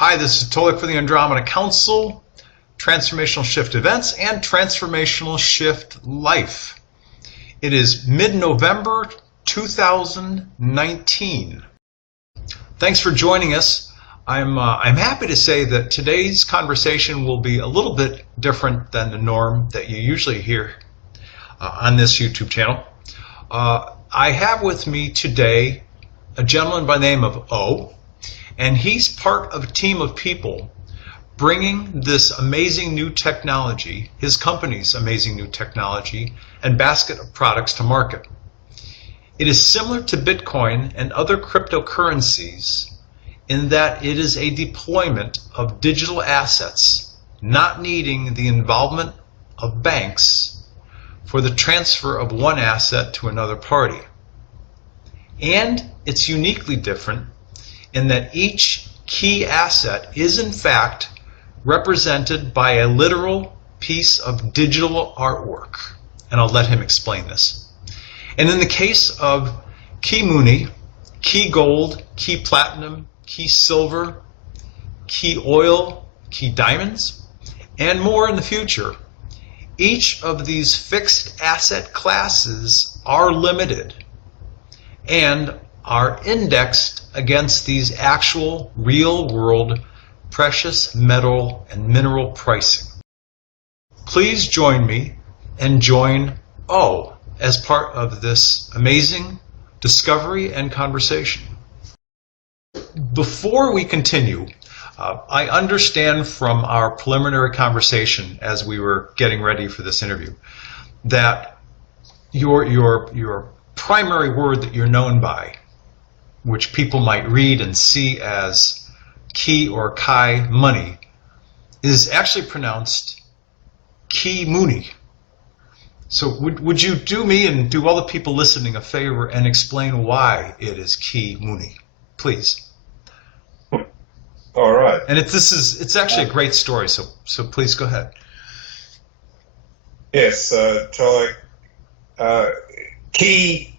Hi, this is Tolik for the Andromeda Council, Transformational Shift Events, and Transformational Shift Life. It is mid-November 2019. Thanks for joining us. I'm happy to say that today's conversation will be a little bit different than the norm that you usually hear on this YouTube channel. I have with me today a gentleman by the name of O, and he's part of a team of people bringing this amazing new technology, his company's amazing new technology, and basket of products to market. It is similar to Bitcoin and other cryptocurrencies in that it is a deployment of digital assets, not needing the involvement of banks for the transfer of one asset to another party. And it's uniquely different in that each key asset is in fact represented by a literal piece of digital artwork. And I'll let him explain this. And in the case of kiMuni, key gold, key platinum, key silver, key oil, key diamonds, and more in the future, each of these fixed asset classes are limited and are indexed against these actual real-world precious metal and mineral pricing. Please join me and join O as part of this amazing discovery and conversation. Before we continue, I understand from our preliminary conversation as we were getting ready for this interview that your primary word that you're known by, which people might read and see as ki or kai money, is actually pronounced kiMuni. So would you do me and do all the people listening a favor and explain why it is kiMuni, please? All right. And it's actually a great story, so please go ahead. Yes, Tolik. Ki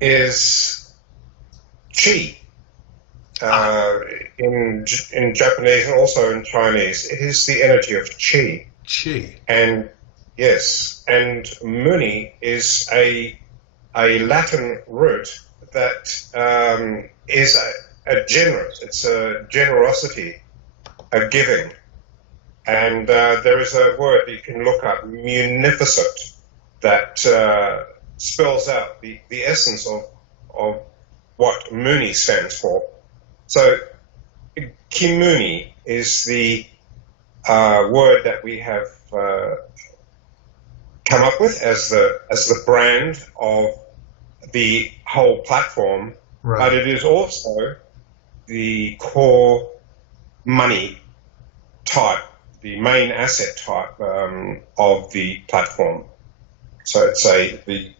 is chi. In Japanese and also in Chinese, it is the energy of chi. Chi. And yes, and muni is a Latin root that is a generous. It's a generosity, a giving, and there is a word you can look up, munificent, that spells out the essence of what muni stands for. So kiMuni is the word that we have come up with as the brand of the whole platform, right. But it is also the core money type, the main asset type of the platform. So it's the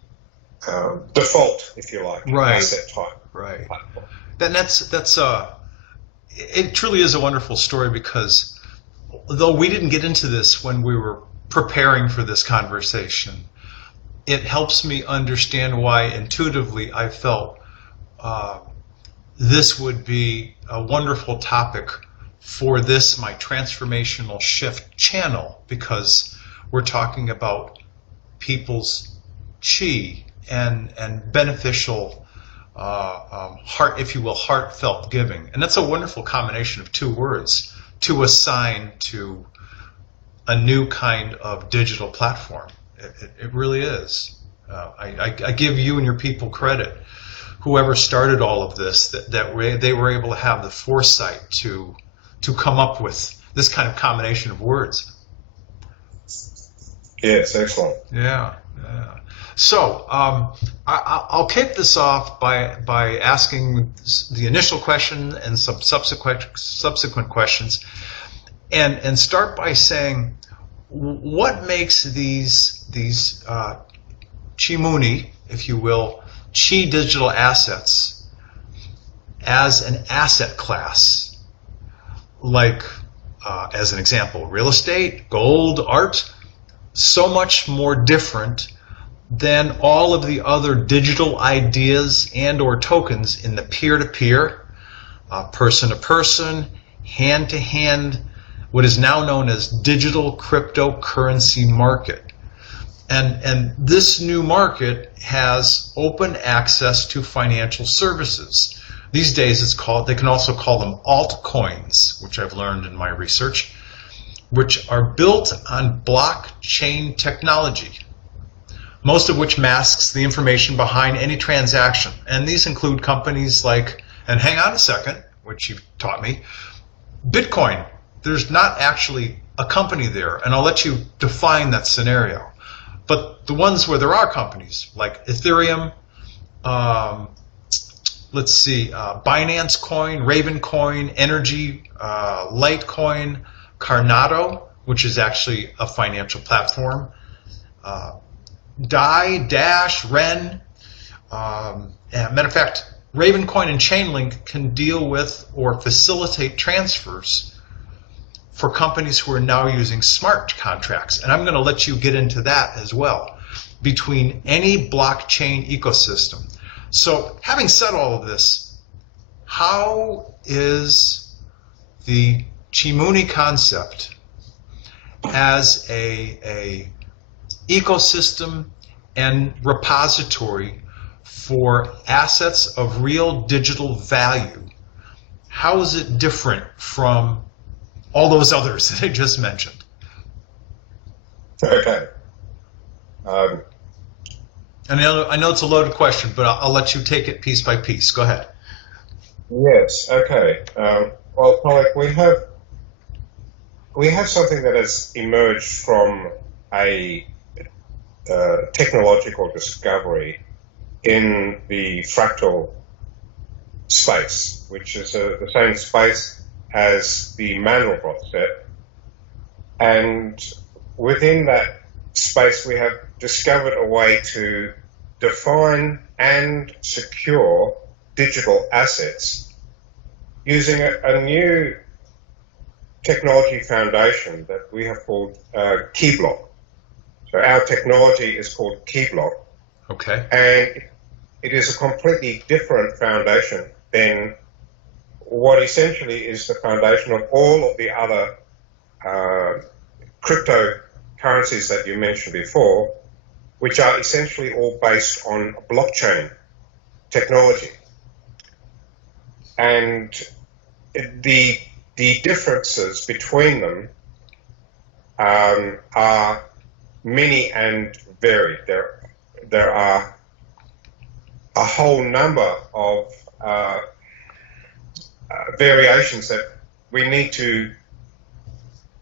default, if you like, right. asset type. Right. Platform. That's it truly is a wonderful story, because though we didn't get into this when we were preparing for this conversation, it helps me understand why intuitively I felt this would be a wonderful topic for this, my Transformational Shift channel, because we're talking about people's chi and beneficial heart, if you will, heartfelt giving. And that's a wonderful combination of two words to assign to a new kind of digital platform. It really is. I give you and your people credit, whoever started all of this, that they were able to have the foresight to come up with this kind of combination of words. Yes, excellent. Yeah. So I'll kick this off by asking the initial question and some subsequent questions, and start by saying, what makes these kiMuni, if you will, chi digital assets as an asset class, like as an example, real estate, gold, art, so much more different than all of the other digital ideas and or tokens in the peer-to-peer, person-to-person, hand-to-hand, what is now known as digital cryptocurrency market. And this new market has open access to financial services. These days they can also call them altcoins, which I've learned in my research, which are built on blockchain technology, most of which masks the information behind any transaction. And these include companies like, and hang on a second, which you've taught me, Bitcoin. There's not actually a company there, and I'll let you define that scenario. But the ones where there are companies, like Ethereum, Binance Coin, Raven Coin, Energy, Litecoin, Cardano, which is actually a financial platform, DAI, Dash, Ren. Matter of fact, Ravencoin and Chainlink can deal with or facilitate transfers for companies who are now using smart contracts. And I'm going to let you get into that as well, between any blockchain ecosystem. So having said all of this, how is the kiMuni concept as a ecosystem and repository for assets of real digital value, how is it different from all those others that I just mentioned? Okay. And I know it's a loaded question, but I'll let you take it piece by piece. Go ahead. Yes. Okay. Well, Pollock, we have something that has emerged from a technological discovery in the fractal space, which is the same space as the Mandelbrot set. And within that space, we have discovered a way to define and secure digital assets using a new technology foundation that we have called kiBlock. So our technology is called kiBlock. Okay. And it is a completely different foundation than what essentially is the foundation of all of the other cryptocurrencies that you mentioned before, which are essentially all based on blockchain technology. And the differences between them are many and varied. There are a whole number of variations that we need to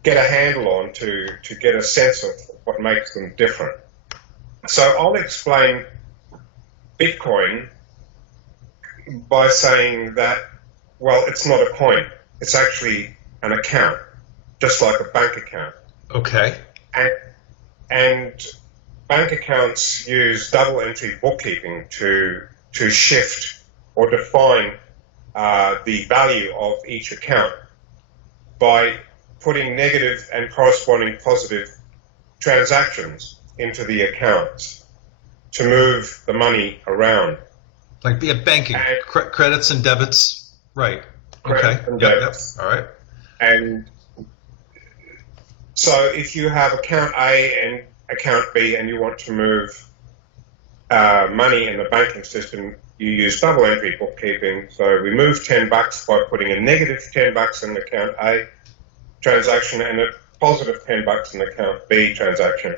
get a handle on to get a sense of what makes them different. So I'll explain Bitcoin by saying that, well, it's not a coin. It's actually an account, just like a bank account. Okay. And bank accounts use double entry bookkeeping to shift or define the value of each account by putting negative and corresponding positive transactions into the accounts to move the money around. Like banking, credits and debits, right? Credits Okay. and Yep. debits. All right. And so if you have account A and account B and you want to move money in the banking system, you use double entry bookkeeping. So we move $10 by putting a negative $10 in account A transaction and a positive $10 in account B transaction.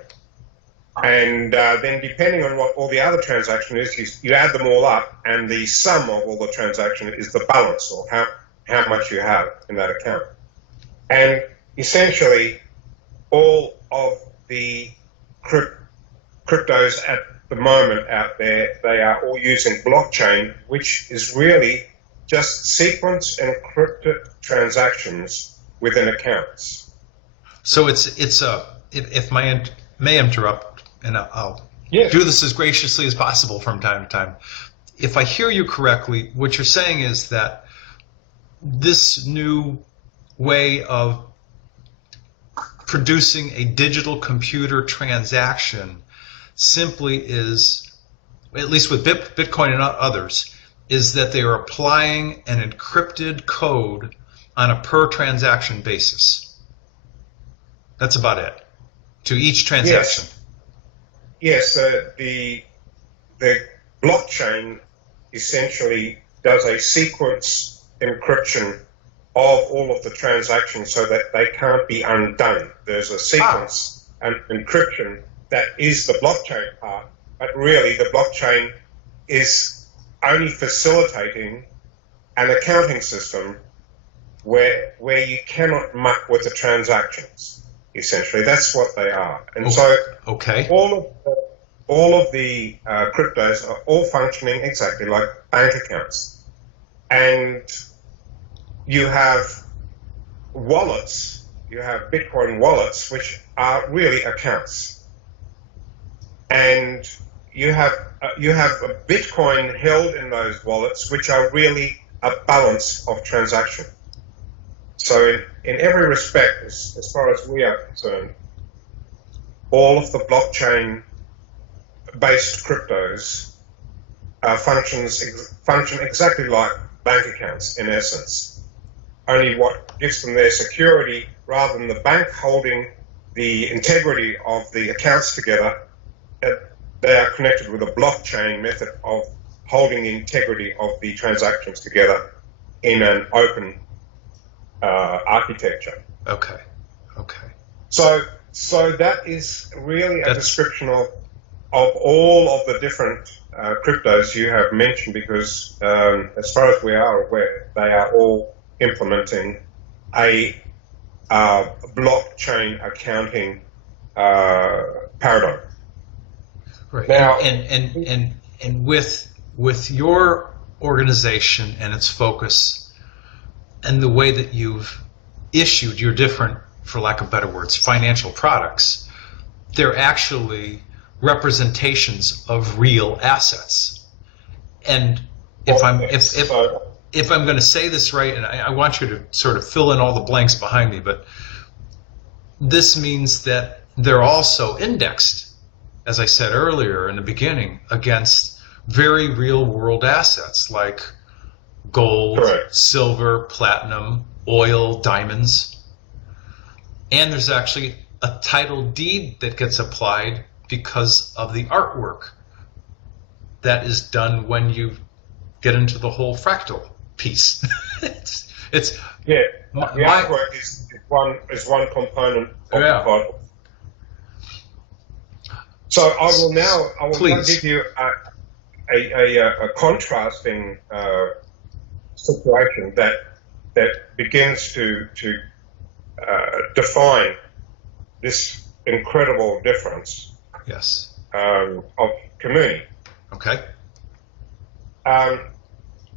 And then depending on what all the other transaction is, you add them all up, and the sum of all the transaction is the balance, or how much you have in that account. And essentially, all of the cryptos at the moment out there, they are all using blockchain, which is really just sequence encrypted transactions within accounts. So it's if I may interrupt, and I'll Yes. do this as graciously as possible from time to time. If I hear you correctly, what you're saying is that this new way of producing a digital computer transaction simply is, at least with Bitcoin and others, is that they are applying an encrypted code on a per transaction basis. That's about it. To each transaction. Yes. The blockchain essentially does a sequence encryption of all of the transactions so that they can't be undone. There's a sequence and encryption that is the blockchain part, but really the blockchain is only facilitating an accounting system where you cannot muck with the transactions. Essentially, that's what they are. And so all of the cryptos are all functioning exactly like bank accounts. And you have wallets, you have Bitcoin wallets, which are really accounts. And you have a Bitcoin held in those wallets, which are really a balance of transaction. So in every respect, as far as we are concerned, all of the blockchain-based cryptos function exactly like bank accounts in essence. Only what gives them their security, rather than the bank holding the integrity of the accounts together, they are connected with a blockchain method of holding the integrity of the transactions together in an open architecture. Okay. So that is really a description of all of the different cryptos you have mentioned, because as far as we are aware, they are all implementing a blockchain accounting paradigm. Right. Now, and with your organization and its focus and the way that you've issued your different, for lack of better words, financial products, they're actually representations of real assets. And if I'm going to say this right, and I want you to sort of fill in all the blanks behind me, but this means that they're also indexed, as I said earlier in the beginning, against very real world assets like gold, correct, silver, platinum, oil, diamonds. And there's actually a title deed that gets applied because of the artwork that is done when you get into the whole fractal piece. it's yeah. The artwork is one component of the puzzle. So I will now give you a contrasting situation that begins to define this incredible difference. Yes. Of kiMuni. Okay.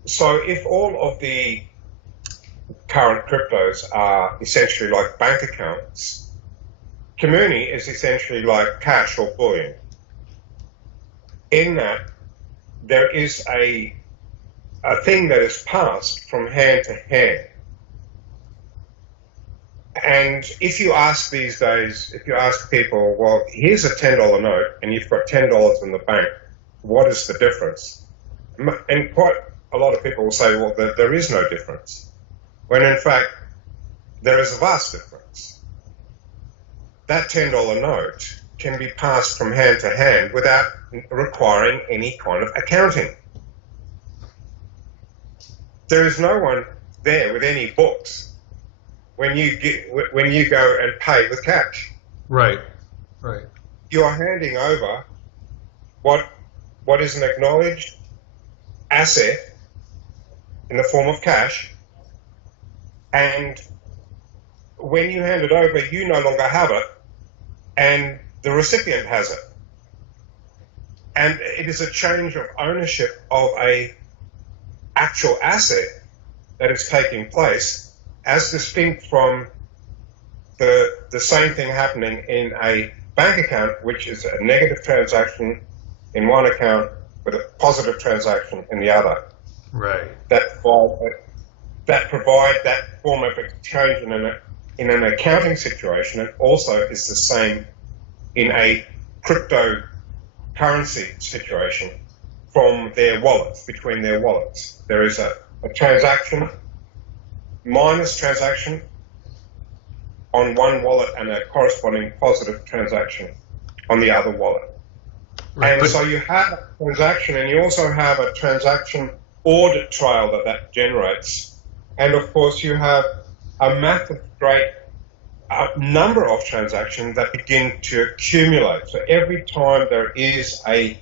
So if all of the current cryptos are essentially like bank accounts, kiMuni is essentially like cash or bullion. In that there is a thing that is passed from hand to hand. And if you ask these days, if you ask people, well, here's a $10 note and you've got $10 in the bank, what is the difference? And quite a lot of people will say, well, there is no difference. When in fact, there is a vast difference. That $10 note can be passed from hand to hand without requiring any kind of accounting. There is no one there with any books when you go and pay with cash. Right. You are handing over what is an acknowledged asset in the form of cash, and when you hand it over, you no longer have it, and the recipient has it. And it is a change of ownership of a actual asset that is taking place, as distinct from the same thing happening in a bank account, which is a negative transaction in one account with a positive transaction in the other. Right. That provide that form of exchange in an accounting situation, and also is the same in a cryptocurrency situation from their wallets, between their wallets. There is a transaction minus transaction on one wallet and a corresponding positive transaction on the other wallet. Right, and so you have a transaction, and you also have a transaction audit trail that generates. And of course, you have a massive great number of transactions that begin to accumulate. So every time there is any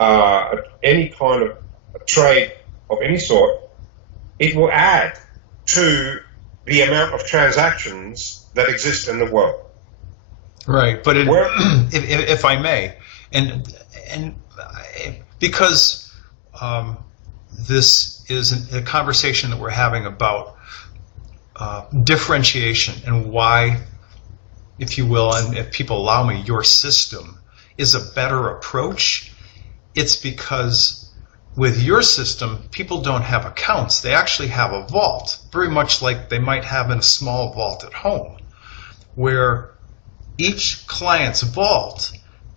kind of trade of any sort, it will add to the amount of transactions that exist in the world. Right, but if I may, and because this is a conversation that we're having about differentiation and why, if you will, and if people allow me, your system is a better approach, it's because with your system, people don't have accounts. They actually have a vault, very much like they might have in a small vault at home, where each client's vault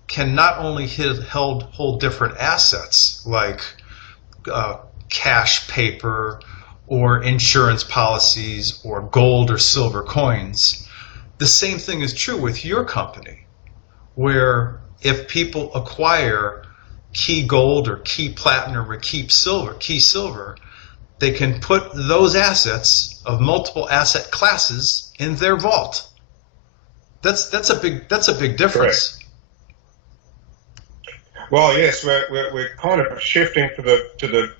can not only hold different assets like cash paper or insurance policies or gold or silver coins. The same thing is true with your company, where if people acquire key gold or key platinum or key silver, they can put those assets of multiple asset classes in their vault. That's a big difference. Correct. Well, yes, we're kind of shifting to the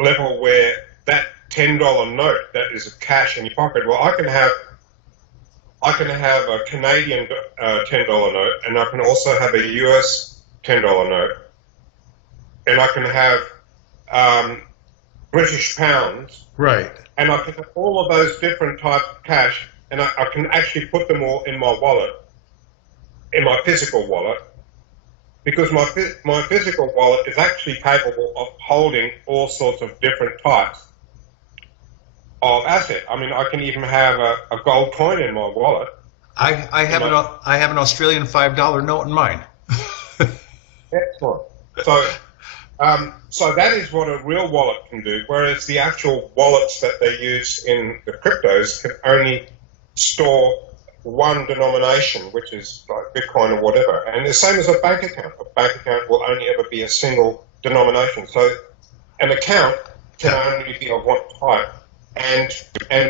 level where that $10 note that is cash in your pocket. Well, I can have a Canadian $10 note, and I can also have a US $10 note, and I can have British pounds. Right. And I can have all of those different types of cash, and I can actually put them all in my wallet, in my physical wallet, because my physical wallet is actually capable of holding all sorts of different types of asset. I mean, I can even have a gold coin in my wallet. I have an Australian $5 note in mine. Excellent. So that is what a real wallet can do, whereas the actual wallets that they use in the cryptos can only store one denomination, which is like Bitcoin or whatever. And the same as a bank account. A bank account will only ever be a single denomination. So an account can only be of one type. And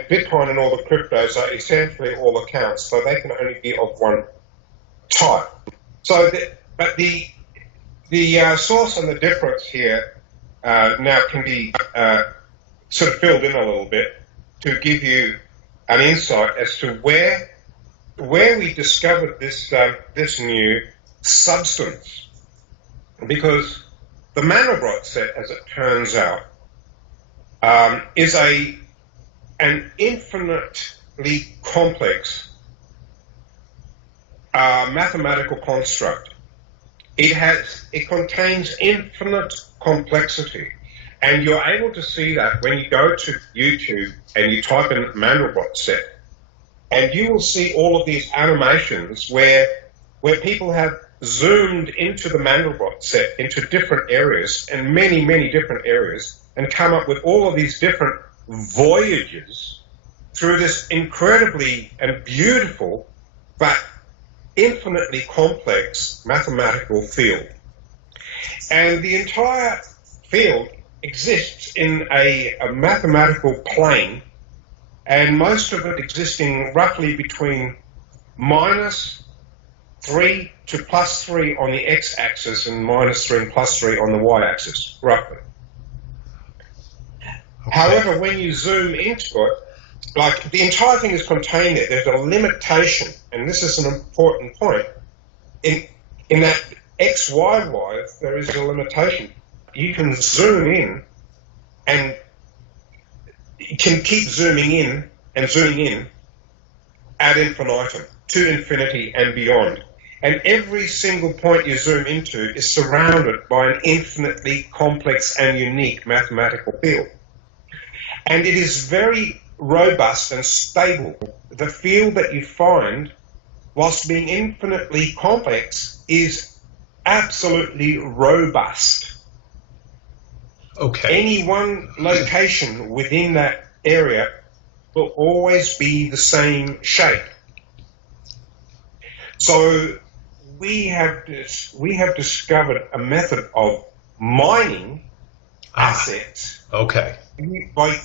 Bitcoin and all the cryptos are essentially all accounts, so they can only be of one type. So, but the source and the difference here now can be sort of filled in a little bit to give you an insight as to where we discovered this new substance, because the Mandelbrot set, as it turns out, is an infinitely complex mathematical construct. It contains infinite complexity, and you're able to see that when you go to YouTube and you type in Mandelbrot set. And you will see all of these animations where people have zoomed into the Mandelbrot set into different areas, and many, many different areas, and come up with all of these different voyages through this incredibly and beautiful but infinitely complex mathematical field. And the entire field exists in a mathematical plane, and most of it existing roughly between -3 to +3 on the x-axis and -3 and +3 on the y-axis, roughly. Okay. However, when you zoom into it, like the entire thing is contained there. There's a limitation, and this is an important point. In that x-y-y, there is a limitation. You can zoom in and you can keep zooming in and zooming in ad infinitum, to infinity and beyond. And every single point you zoom into is surrounded by an infinitely complex and unique mathematical field. And it is very robust and stable. The field that you find, whilst being infinitely complex, is absolutely robust. Okay. Any one location within that area will always be the same shape. So we have discovered a method of mining assets Okay. by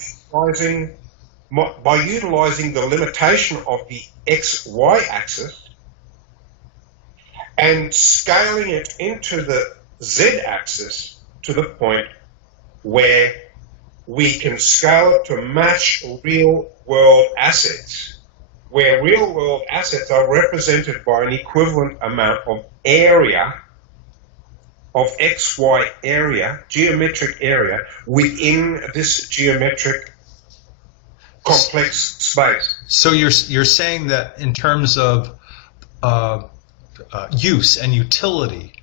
utilizing the limitation of the XY axis and scaling it into the Z axis to the point where we can scale it to match real world assets, where real world assets are represented by an equivalent amount of area, of XY area, geometric area, within this geometric complex space. So you're saying that in terms of use and utility,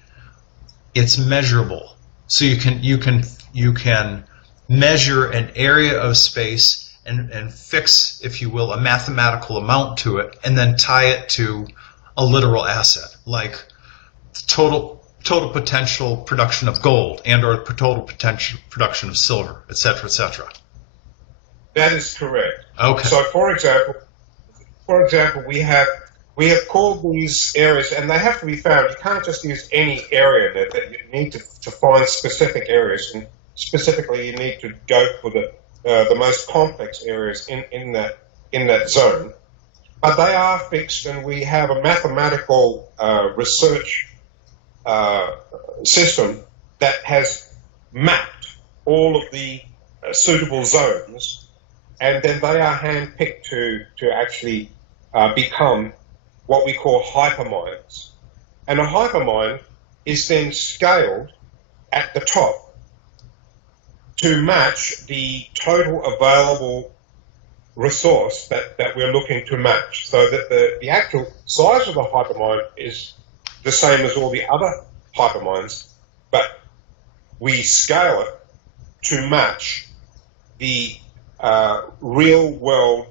it's measurable. So you can measure an area of space and fix, if you will, a mathematical amount to it, and then tie it to a literal asset, like total potential production of gold and or total potential production of silver, et cetera, et cetera. That is correct. Okay. So, for example, we have called these areas, and they have to be found. You can't just use any area. That you need to find specific areas, and specifically, you need to go for the most complex areas in that zone. But they are fixed, and we have a mathematical research system that has mapped all of the suitable zones. And then they are handpicked to actually become what we call hypermines. And a hypermine is then scaled at the top to match the total available resource that we're looking to match. So that the actual size of the hypermine is the same as all the other hypermines, but we scale it to match the real world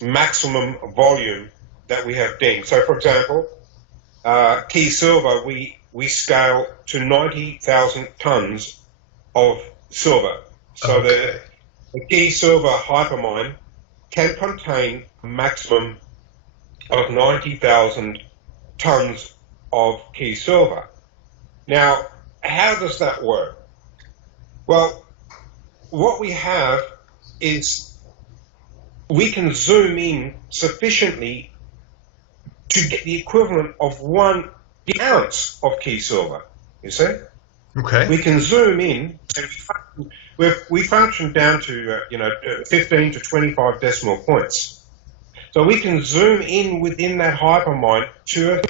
maximum volume that we have deemed. So, for example, key silver, we scale to 90,000 tons of silver. So the key silver hypermine can contain a maximum of 90,000 tons of key silver. Now, how does that work? Well, what we have is we can zoom in sufficiently to get the equivalent of 1 ounce of key silver, you see? Okay. We can zoom in, and we function down to 15 to 25 decimal points. So we can zoom in within that hypermine to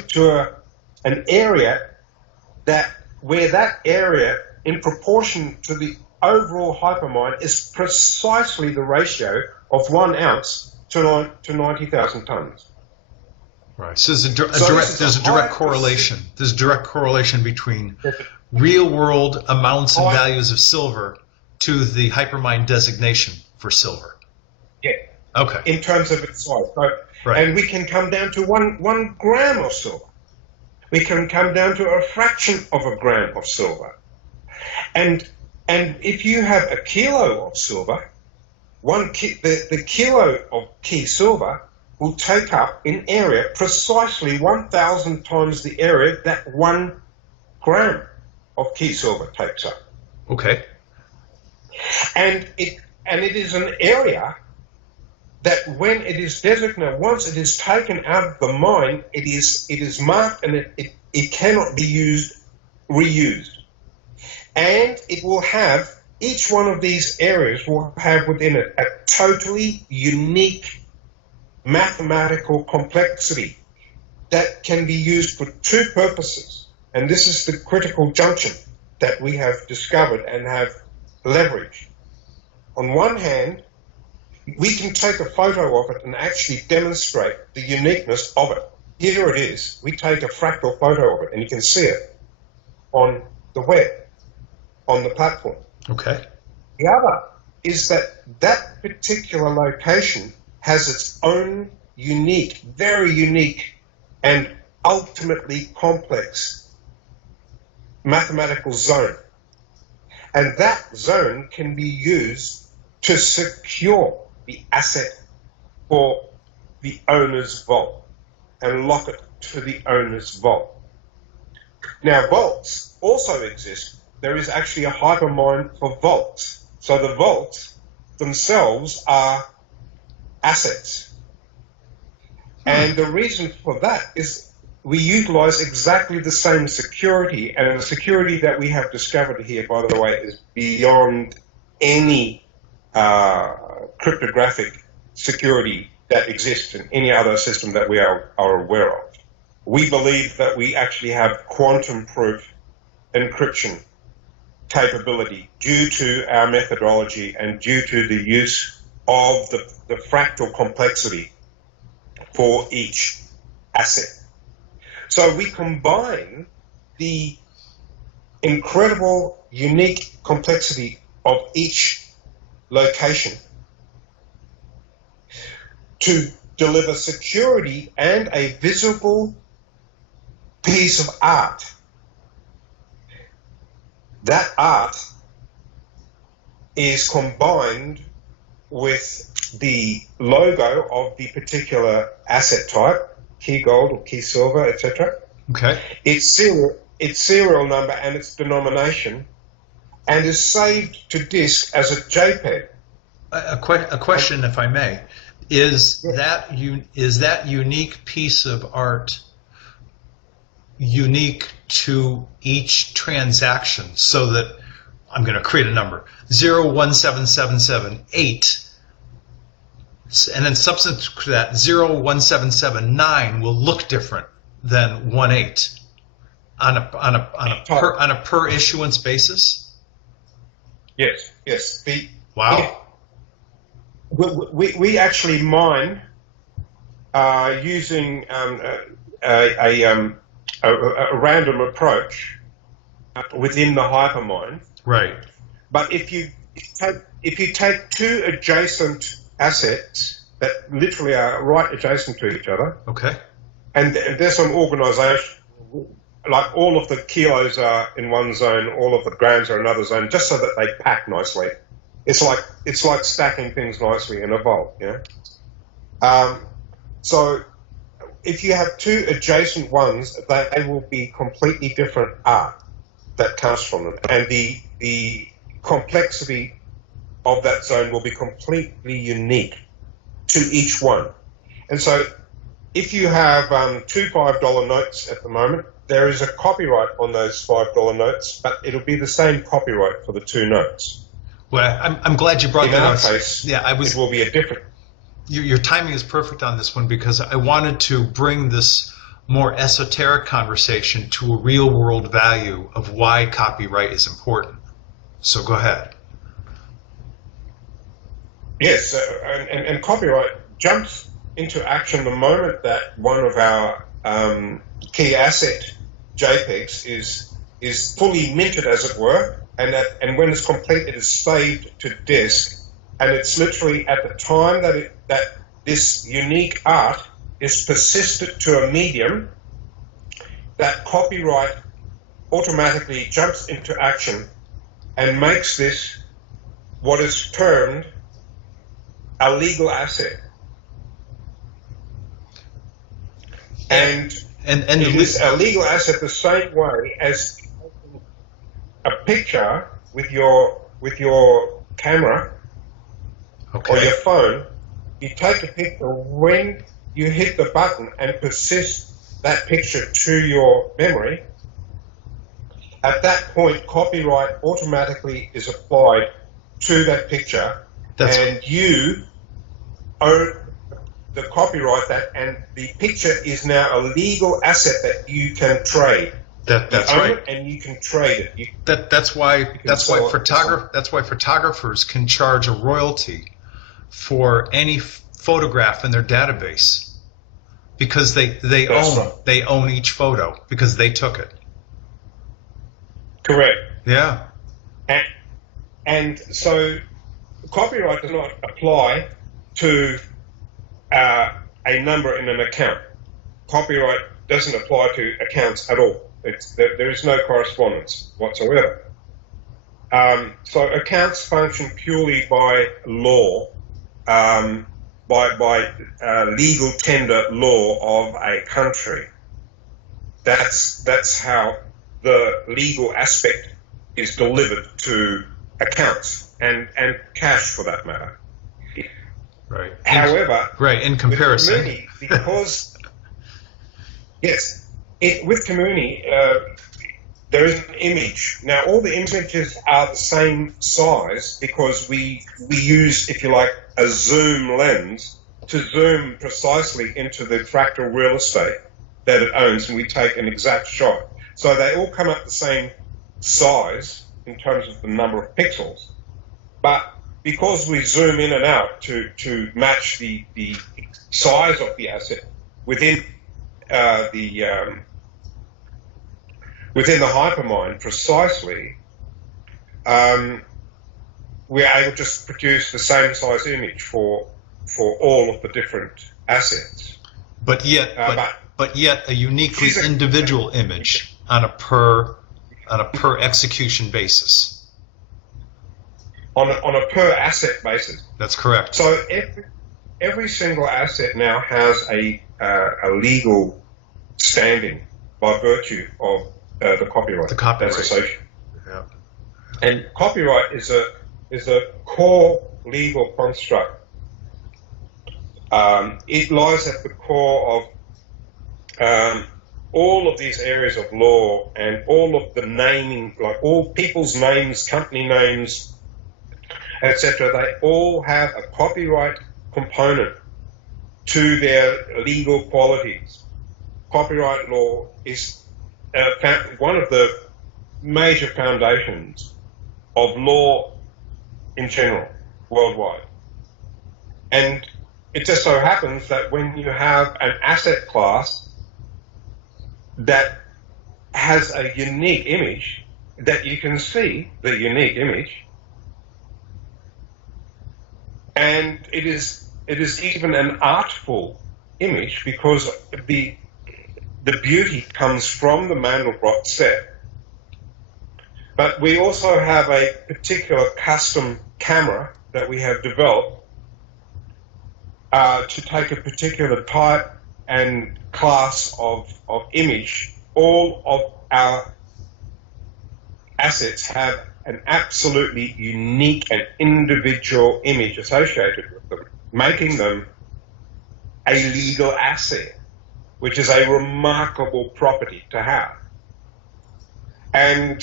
an area where that area, in proportion to the overall hypermine, is precisely the ratio of 1 ounce to 90,000 tons. Right. So there's a direct correlation. There's a direct correlation between real world amounts and values of silver to the hypermine designation for silver. Yeah. Okay. In terms of its size. Right. And we can come down to one gram of silver. We can come down to a fraction of a gram of silver. And if you have a kilo of silver, the kilo of key silver will take up in area precisely 1,000 times the area that 1 gram of key silver takes up. Okay. And it is an area that when it is designated, once it is taken out of the mine, it is marked, and it cannot be reused. And it will have, each one of these areas will have within it a totally unique mathematical complexity that can be used for 2 purposes. And this is the critical junction that we have discovered and have leveraged. On one hand, we can take a photo of it and actually demonstrate the uniqueness of it. Here it is. We take a fractal photo of it, and you can see it on the web, on the platform. Okay. The other is that particular location has its own unique, very unique, and ultimately complex mathematical zone. And that zone can be used to secure the asset for the owner's vault and lock it to the owner's vault. Now, vaults also exist. There is actually a hypermine for vaults. So the vaults themselves are assets. And the reason for that is we utilize exactly the same security, and the security that we have discovered here, by the way, is beyond any cryptographic security that exists in any other system that we are aware of. We believe that we actually have quantum-proof encryption capability due to our methodology and due to the use of the fractal complexity for each asset. So we combine the incredible, unique complexity of each location to deliver security and a visible piece of art. That art is combined with the logo of the particular asset type, key gold or key silver, etc. Okay. Its serial number and its denomination, and is saved to disk as a JPEG. A question, if I may, is that unique piece of art unique to each transaction, so that I'm going to create a number 017778, and then subsequent to that 01779 will look different than 18 on a per issuance basis? Yes. Wow. We actually mine using a random approach within the hypermine. Right. But if you take two adjacent assets that literally are right adjacent to each other, okay, and there's some organisation, like all of the kilos are in one zone, all of the grams are in another zone, just so that they pack nicely. It's like stacking things nicely in a vault, you know. So if you have two adjacent ones, they will be completely different art that comes from them, and the complexity of that zone will be completely unique to each one. And so if you have two $5 notes at the moment, there is a copyright on those $5 notes, but it'll be the same copyright for the two notes. Well, I'm glad you brought that up. In our case, it will be a different. Your timing is perfect on this one, because I wanted to bring this more esoteric conversation to a real-world value of why copyright is important. So go ahead. Yes, and copyright jumps into action the moment that one of our key asset JPEGs is fully minted, as it were, and when it's complete, it is saved to disk, and it's literally at the time that this unique art is persisted to a medium, that copyright automatically jumps into action and makes this what is termed a legal asset. And it is a legal asset the same way as a picture with your camera, okay, or your phone. You take a picture when you hit the button and persist that picture to your memory. At that point, copyright automatically is applied to that picture, and you own the copyright that, and the picture is now a legal asset that you can trade. That's right, and you can trade it. That's why photographers can charge a royalty for any photograph in their database, because they own each photo because they took it. Correct. Yeah. And so copyright does not apply to a number in an account. Copyright doesn't apply to accounts at all. There is no correspondence whatsoever. So accounts function purely by law, by legal tender law of a country. That's how the legal aspect is delivered to accounts and cash, for that matter. Right. However, right, in comparison, with kiMuni, because yes, with kiMuni, there is an image. Now, all the images are the same size because we use, if you like, a zoom lens to zoom precisely into the fractal real estate that it owns, and we take an exact shot. So they all come up the same size in terms of the number of pixels, but because we zoom in and out to match the size of the asset within the hypermind precisely, we're able to just produce the same size image for all of the different assets. But yet a uniquely individual image on a per execution basis. On a per asset basis. That's correct. So every single asset now has a legal standing by virtue of the copyright. The copyright. That's associated. Yeah. And copyright is a core legal construct. It lies at the core of all of these areas of law and all of the naming, like all people's names, company names, etc. They all have a copyright component to their legal qualities. Copyright law is one of the major foundations of law in general, worldwide. And it just so happens that when you have an asset class that has a unique image, that you can see the unique image, and it is even an artful image because the beauty comes from the Mandelbrot set. But we also have a particular custom camera that we have developed to take a particular type and class of image. All of our assets have an absolutely unique and individual image associated with them, making them a legal asset, which is a remarkable property to have. And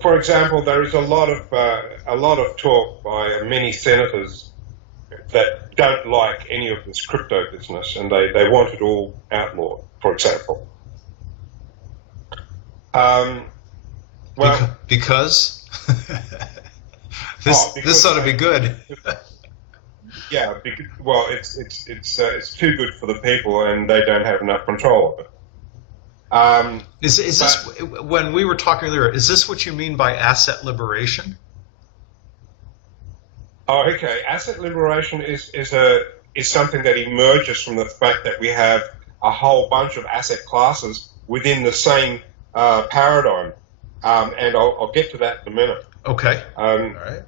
for example, there is a lot of talk by many senators that don't like any of this crypto business, and they want it all outlawed, for example. Well, because this ought to be good. Yeah, well, it's too good for the people, and they don't have enough control of it. Is this, when we were talking earlier, is this what you mean by asset liberation? Oh, okay. Asset liberation is something that emerges from the fact that we have a whole bunch of asset classes within the same paradigm, and I'll get to that in a minute. Okay. All right.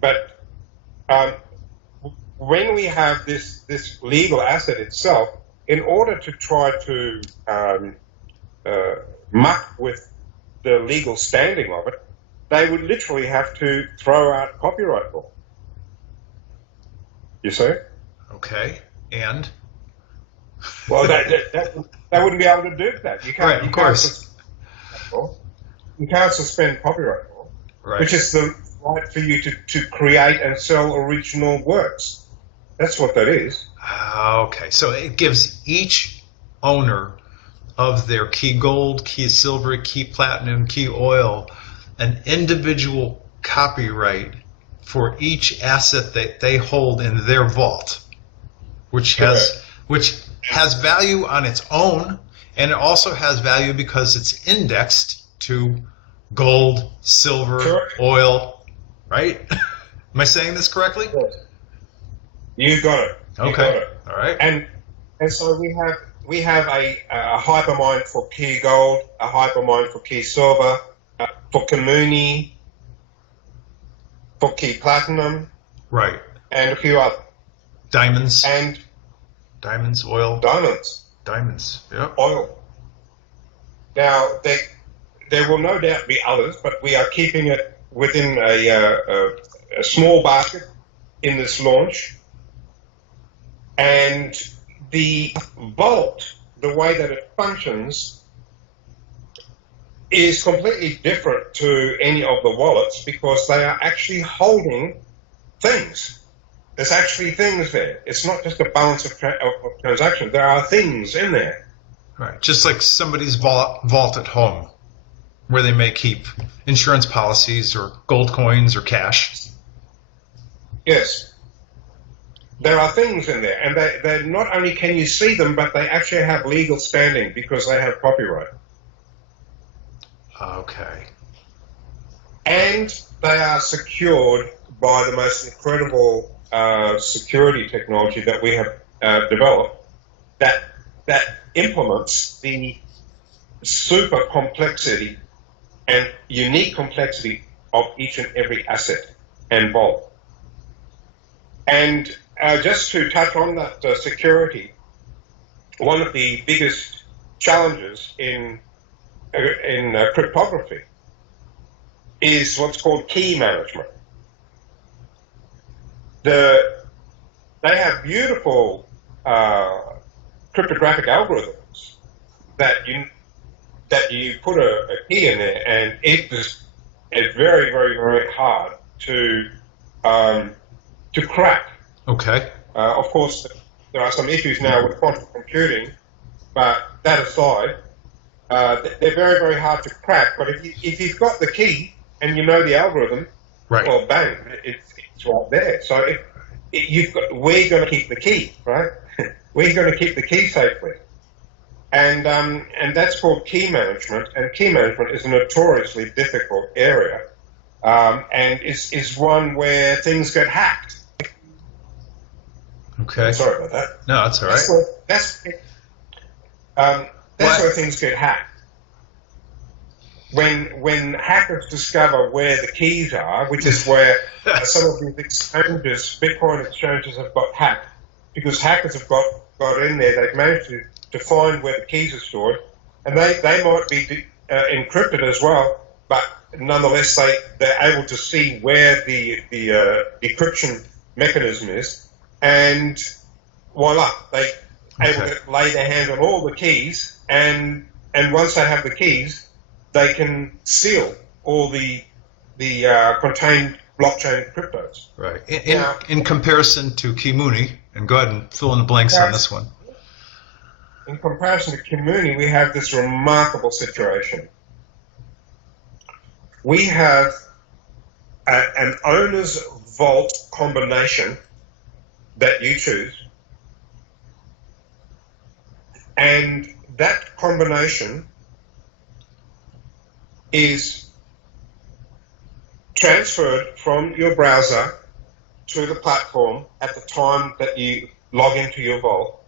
But when we have this legal asset itself, in order to try to muck with the legal standing of it, they would literally have to throw out copyright law. You see? Okay. And? Well, they wouldn't be able to do that. You can't. Right, of course. You can't suspend copyright law, right, which is the right for you to create and sell original works. That's what that is. Okay, so it gives each owner of their key gold, key silver, key platinum, key oil an individual copyright for each asset that they hold in their vault, which has value on its own, and it also has value because it's indexed to gold, silver, oil, right? Am I saying this correctly? Yes. You got it. Okay. You got it. All right. And so we have a hypermind for key gold, a hypermind for key silver, for kiMuni, for key platinum. Right. and a few other. Diamonds. And Diamonds, oil. Diamonds, Yep. oil. Now, there will no doubt be others, but we are keeping it within a small basket in this launch. And the vault, the way that it functions, is completely different to any of the wallets because they are actually holding things. There's actually things there. It's not just a balance of transactions. There are things in there. Right. Just like somebody's vault at home, where they may keep insurance policies or gold coins or cash. Yes. There are things in there. And they not only can you see them, but they actually have legal standing because they have copyright. Okay. And they are secured by the most incredible security technology that we have developed that implements the super complexity and unique complexity of each and every asset and vault. And just to touch on that security, one of the biggest challenges in cryptography is what's called key management. They have beautiful cryptographic algorithms that you put a key in there, and it's very, very, very hard to crack. Okay. Of course, there are some issues now with quantum computing, but that aside, they're very, very hard to crack. But if you've got the key and you know the algorithm, right. Well, bang, it's right there. So we're going to keep the key, right? We're going to keep the key safely. And that's called key management. And key management is a notoriously difficult area, and is one where things get hacked. Okay. Sorry about that. No, that's all right. That's where things get hacked. When hackers discover where the keys are, which is where some of these exchanges, Bitcoin exchanges, have got hacked, because hackers have got in there, they've managed to find where the keys are stored, and they might be encrypted as well, but nonetheless they're able to see where the decryption mechanism is, and voila, they able to lay their hand on all the keys, and once they have the keys, they can seal all the contained blockchain cryptos. Right. In comparison to kiMuni, and go ahead and fill in the blanks on this one. In comparison to kiMuni, we have this remarkable situation. We have an owner's vault combination that you choose, and that combination is transferred from your browser to the platform at the time that you log into your vault.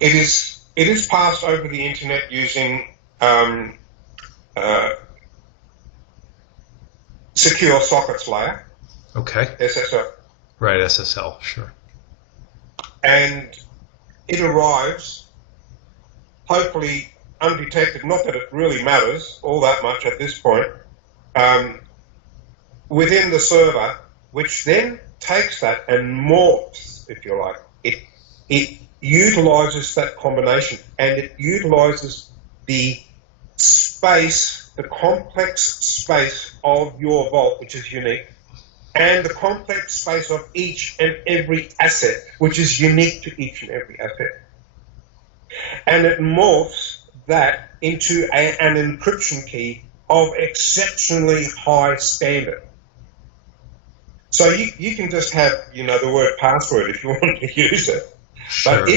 It is passed over the internet using secure sockets layer. Okay. SSL. Right, SSL, sure. And it arrives, hopefully undetected, not that it really matters all that much at this point, within the server, which then takes that and morphs, if you like. It utilizes that combination, and it utilizes the space, the complex space of your vault, which is unique, and the complex space of each and every asset, which is unique to each and every asset. And it morphs that into an encryption key of exceptionally high standard. So you can just have, the word password if you want to use it, sure. But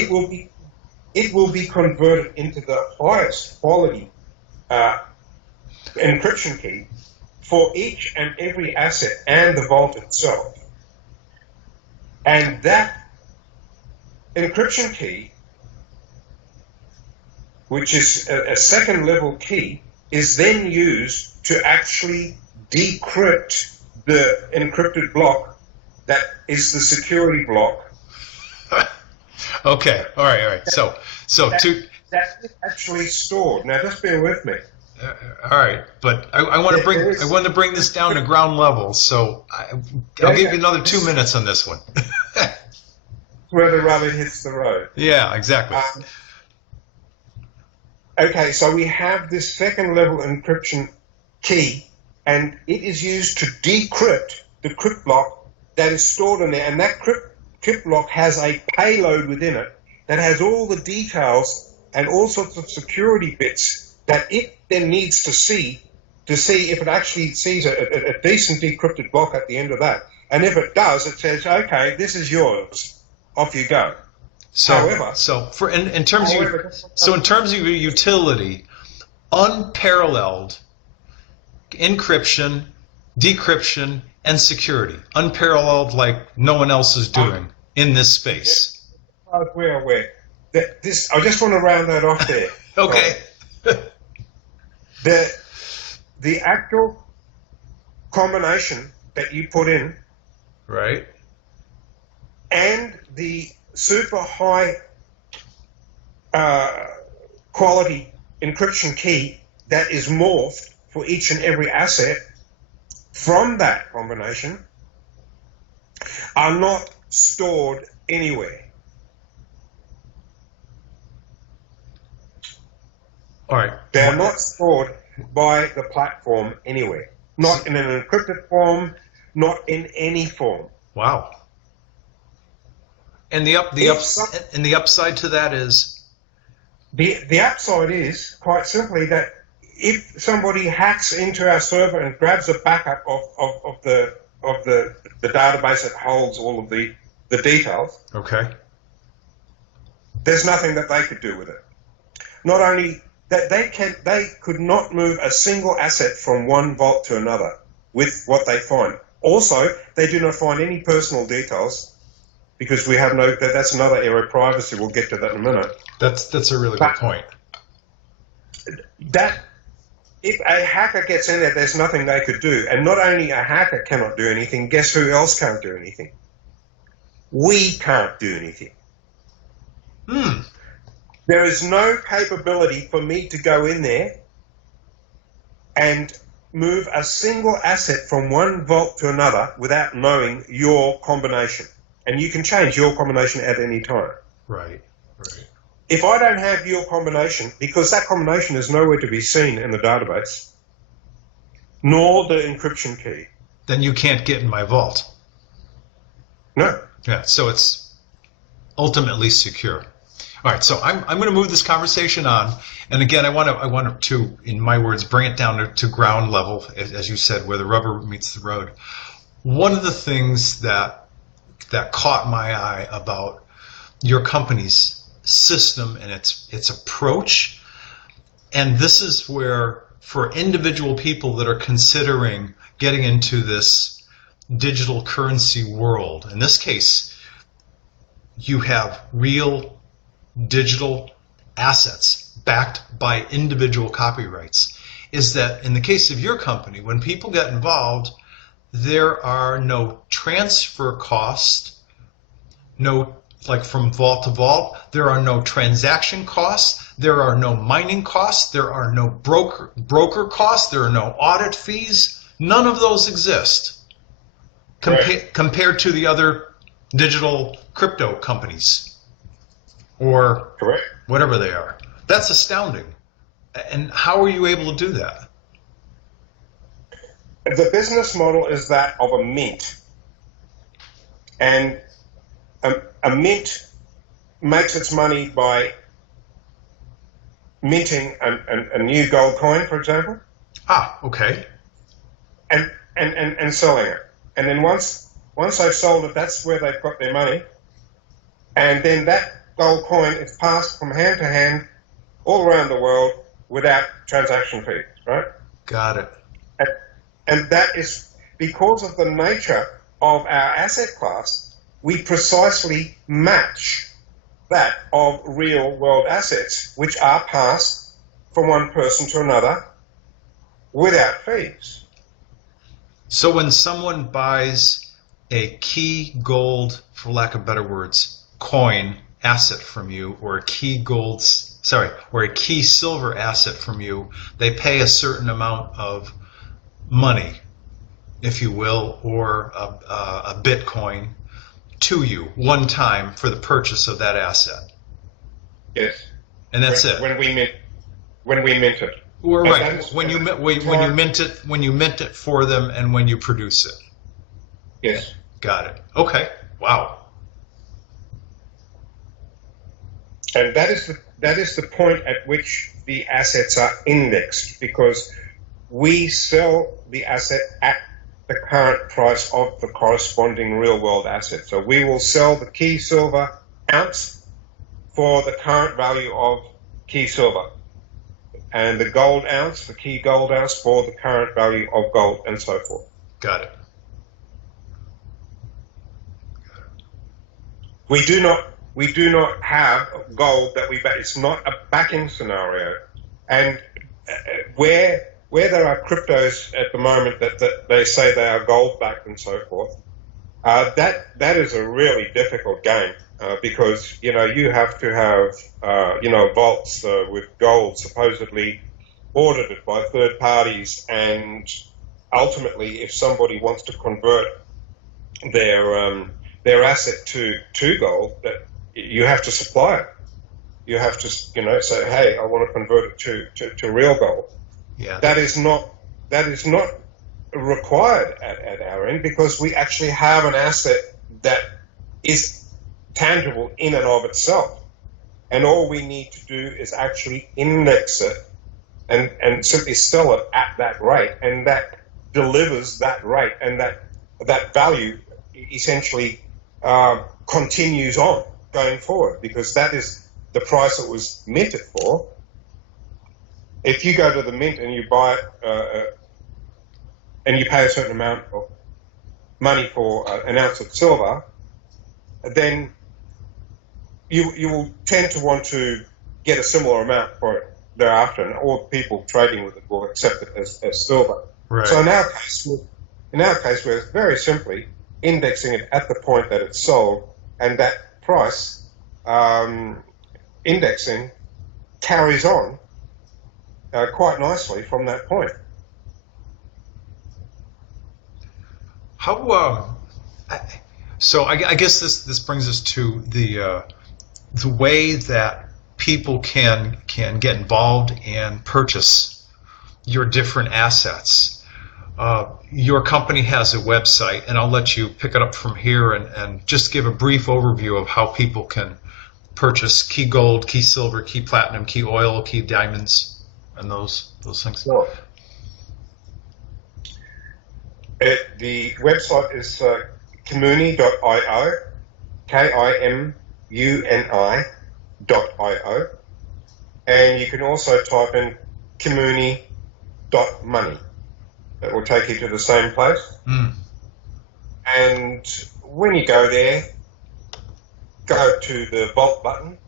it will be converted into the highest quality encryption key for each and every asset and the vault itself. And that encryption key, which is a second level key, is then used to actually decrypt the encrypted block that is the security block. Okay. All right. All right. So that is actually stored. Now, just bear with me. all right. But I want to bring this down to ground level. So I'll give you another 2 minutes on this one. Where the rubber hits the road. Yeah. Exactly. Okay. So we have this second level encryption key, and it is used to decrypt the crypt block that is stored in there, and that crypt block has a payload within it that has all the details and all sorts of security bits that it then needs to see if it actually sees a decent decrypted block at the end of that. And if it does, it says, okay, this is yours. Off you go. However, in terms of your utility, unparalleled encryption, decryption, and security, unparalleled like no one else is doing in this space. We're aware. I just want to round that off there. Okay. The actual combination that you put in, right, and the super high quality encryption key that is morphed for each and every asset from that combination are not stored anywhere. All right. They are not stored by the platform anywhere. Not in an encrypted form, not in any form. Wow. And the upside to that is? The upside is, quite simply, that if somebody hacks into our server and grabs a backup of the database that holds all of the details, okay, there's nothing that they could do with it. Not only that, they could not move a single asset from one vault to another with what they find. Also, they do not find any personal details because we have no. That's another area of privacy. We'll get to that in a minute. That's a really good point. That if a hacker gets in there, there's nothing they could do. And not only a hacker cannot do anything, guess who else can't do anything? We can't do anything. There is no capability for me to go in there and move a single asset from one vault to another without knowing your combination. And you can change your combination at any time. Right, right. If I don't have your combination, because that combination is nowhere to be seen in the database, nor the encryption key, then you can't get in my vault. No. Yeah, so it's ultimately secure. All right, so I'm going to move this conversation on, and again, I want to, in my words, bring it down to ground level, as you said, where the rubber meets the road. One of the things that caught my eye about your company's system and its approach, and this is where, for individual people that are considering getting into this digital currency world, in this case, you have real digital assets backed by individual copyrights, is that in the case of your company, when people get involved, there are no transfer costs, no, like from vault to vault, there are no transaction costs, there are no mining costs, there are no broker costs, there are no audit fees, none of those exist compared to the other digital crypto companies or Correct. Whatever they are. That's astounding. And how are you able to do that? The business model is that of a mint. And a mint makes its money by minting a new gold coin, for example. Ah, okay. And selling it. And then once they've sold it, that's where they've got their money. And then that gold coin is passed from hand to hand all around the world without transaction fees, right? Got it. And that is because of the nature of our asset class, we precisely match that of real world assets, which are passed from one person to another without fees. So when someone buys a key gold, for lack of better words, coin asset from you, or a key or a key silver asset from you, they pay a certain amount of money, if you will, or a Bitcoin to you one time for the purchase of that asset. Yes. And that's it. When we mint it. Or right. When you mint it for them and when you produce it. Yes. Got it. Okay. Wow. And that is the point at which the assets are indexed, because we sell the asset at the current price of the corresponding real-world asset. So we will sell the key silver ounce for the current value of key silver, and the gold ounce, the key gold ounce, for the current value of gold, and so forth. Got it. We do not have gold that we back. It's not a backing scenario, and where there are cryptos at the moment that they say they are gold backed and so forth, that is a really difficult game, because you have to have vaults with gold supposedly audited by third parties, and ultimately, if somebody wants to convert their asset to gold, that you have to supply it. You have to say, hey, I want to convert it to real gold. Yeah. That is not required at our end, because we actually have an asset that is tangible in and of itself, and all we need to do is actually index it and simply sell it at that rate, and that delivers that rate, and that value essentially continues on going forward, because that is the price it was minted for. If you go to the mint and you buy it and you pay a certain amount of money for an ounce of silver, then you will tend to want to get a similar amount for it thereafter, and all people trading with it will accept it as silver. Right. So in our case, we're very simply indexing it at the point that it's sold, and that price indexing carries on quite nicely from that point. How? So I guess this brings us to the way that people can get involved and purchase your different assets. Your company has a website, and I'll let you pick it up from here and just give a brief overview of how people can purchase key gold, key silver, key platinum, key oil, key diamonds, and those things. Sure. The website is kiMuni.io, KIMUNI.io, and you can also type in kiMuni.money. That will take you to the same place. Mm. And when you go there, go to the vault button,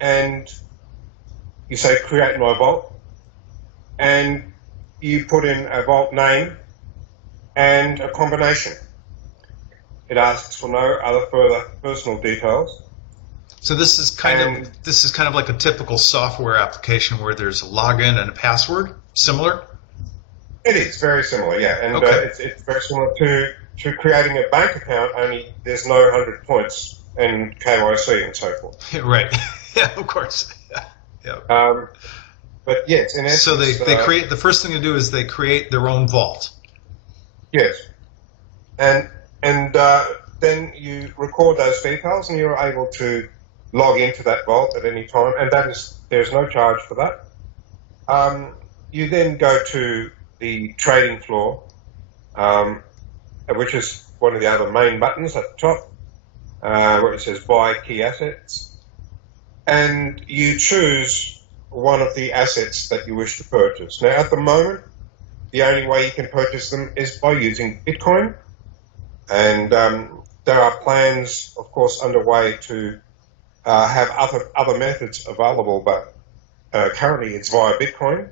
and you say create my vault, and you put in a vault name and a combination. It asks for no other further personal details. So this is kind of like a typical software application where there's a login and a password. Similar. It is very similar, yeah, and okay. It's very similar to creating a bank account. Only there's no 100 points and KYC and so forth. Right. Yeah, of course. Yeah. But yes, in essence, so they create. The first thing to do is they create their own vault. Yes, and then you record those details, and you're able to log into that vault at any time, and there's no charge for that. You then go to the trading floor, which is one of the other main buttons at the top, where it says buy key assets, and you choose one of the assets that you wish to purchase. Now, at the moment, the only way you can purchase them is by using Bitcoin, and there are plans, of course, underway to have other methods available, but currently it's via Bitcoin,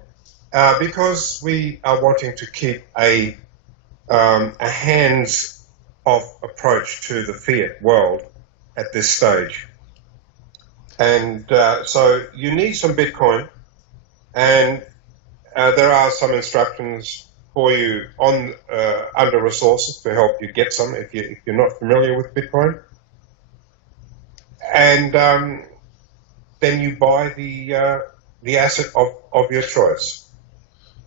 because we are wanting to keep a hands of approach to the fiat world at this stage. And so you need some Bitcoin, and there are some instructions for you on under resources to help you get some if you're not familiar with Bitcoin. And then you buy the asset of your choice.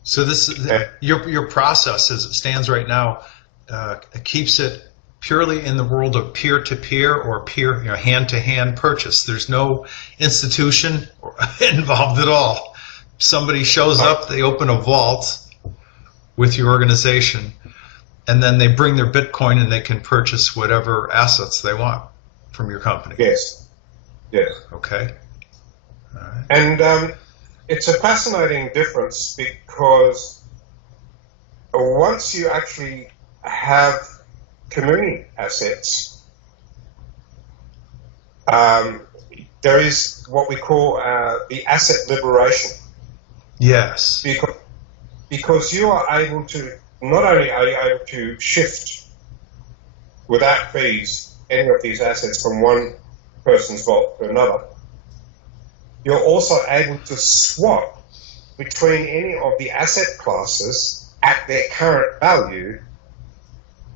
So this your process as it stands right now keeps it purely in the world of peer-to-peer or peer, hand-to-hand purchase. There's no institution involved at all. Somebody shows up, they open a vault with your organization, and then they bring their Bitcoin and they can purchase whatever assets they want from your company. Yes. Yes. Okay. All right. And it's a fascinating difference because once you actually have kiMuni assets, there is what we call the asset liberation. Yes. Because you are able to, not only are you able to shift without fees any of these assets from one person's vault to another, you're also able to swap between any of the asset classes at their current value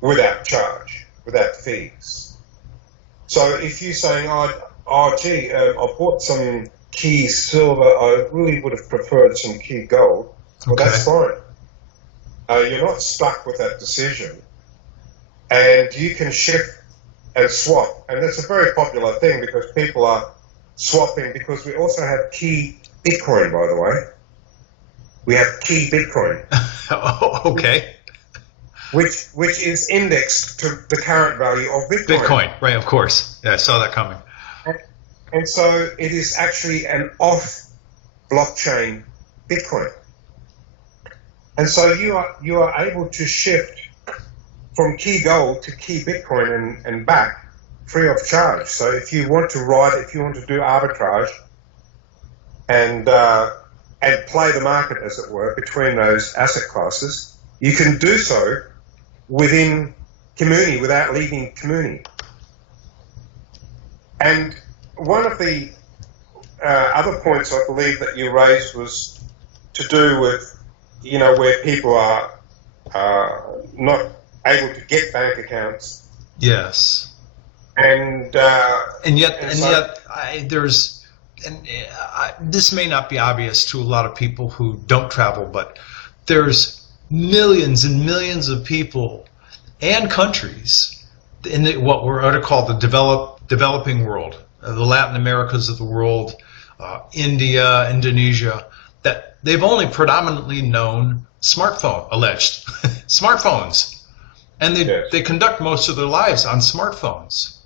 without charge, without fees. So if you're saying, gee, I bought some key silver, I really would have preferred some key gold, well, that's fine. You're not stuck with that decision, and you can shift and swap. And that's a very popular thing because people are swapping, because we also have key Bitcoin, by the way. We have key Bitcoin. Oh, okay. Which is indexed to the current value of Bitcoin. Bitcoin, right, of course. Yeah, I saw that coming. And so it is actually an off-blockchain Bitcoin. And so you are able to shift from key gold to key Bitcoin and back free of charge. So if you want to do arbitrage and play the market, as it were, between those asset classes, you can do so within kiMuni without leaving kiMuni. And one of the other points I believe that you raised was to do with, where people are not able to get bank accounts. Yes. And yet this may not be obvious to a lot of people who don't travel, but there's millions and millions of people and countries in what we're called the developing world, the Latin Americas of the world, India, Indonesia, that they've only predominantly known alleged smartphones, and they conduct most of their lives on smartphones.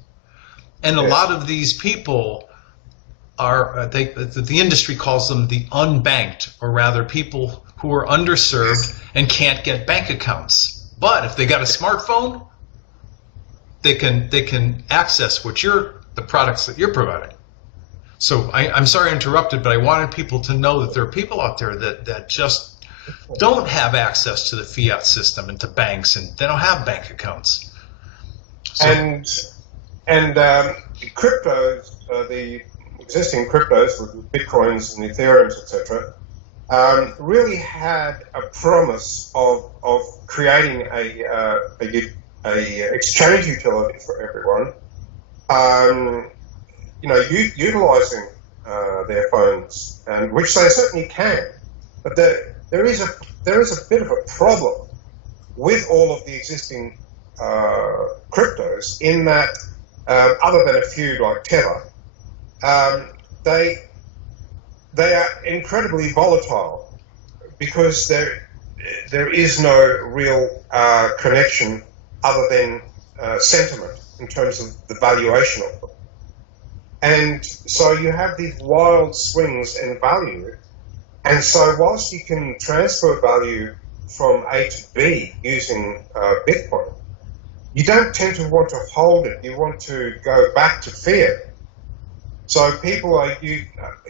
And a lot of these people are, the industry calls them the unbanked, or rather people who are underserved and can't get bank accounts. But if they got a smartphone, they can access the products that you're providing. So I'm sorry I interrupted, but I wanted people to know that there are people out there that just don't have access to the fiat system and to banks, and they don't have bank accounts. So, and cryptos, the existing cryptos with Bitcoins and Ethereums, etc., really had a promise of creating a exchange utility for everyone, utilizing their phones, and which they certainly can. But there is a bit of a problem with all of the existing cryptos, in that other than a few like Tether, they are incredibly volatile because there is no real connection other than sentiment in terms of the valuation of them. And so you have these wild swings in value. And so whilst you can transfer value from A to B using Bitcoin, you don't tend to want to hold it. You want to go back to fiat. So people are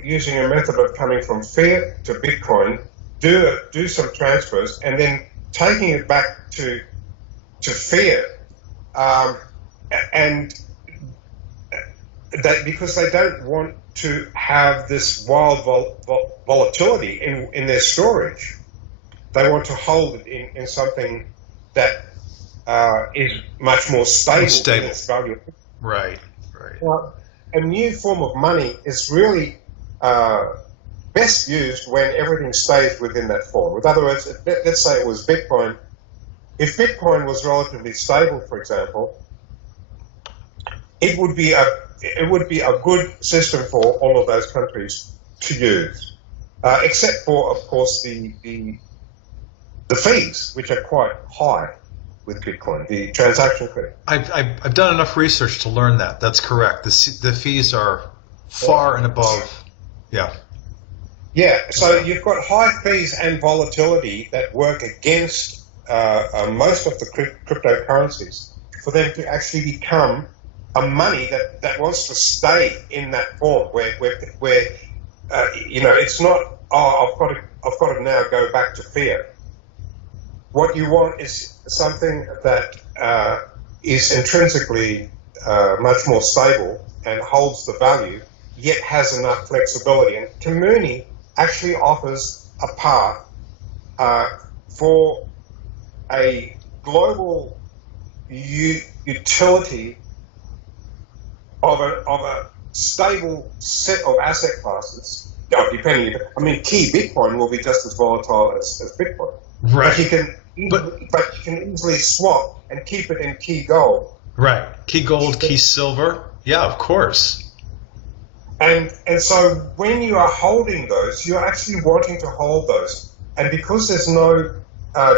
using a method of coming from fiat to Bitcoin, do some transfers, and then taking it back to fiat um, and because they don't want to have this wild volatility in their storage. They want to hold it in something that is much more stable in its value. Right, right. Well, a new form of money is really best used when everything stays within that form. In other words, let's say it was Bitcoin. If Bitcoin was relatively stable, for example, it would be a good system for all of those countries to use, except for, of course, the fees, which are quite high with Bitcoin, the transaction fee. I've done enough research to learn that. That's correct. The fees are far and above. Yeah. Yeah, so you've got high fees and volatility that work against most of the cryptocurrencies for them to actually become a money that wants to stay in that form, where it's not, oh, I've got to now go back to fiat. What you want is something that is intrinsically much more stable and holds the value, yet has enough flexibility. And kiMuni actually offers a path for a global utility of a stable set of asset classes. Depending, I mean, key Bitcoin will be just as volatile as Bitcoin. Right. But you can easily swap and keep it in key gold. Right. Key gold, key silver. Yeah, of course. And so when you are holding those, you're actually wanting to hold those. And because there's no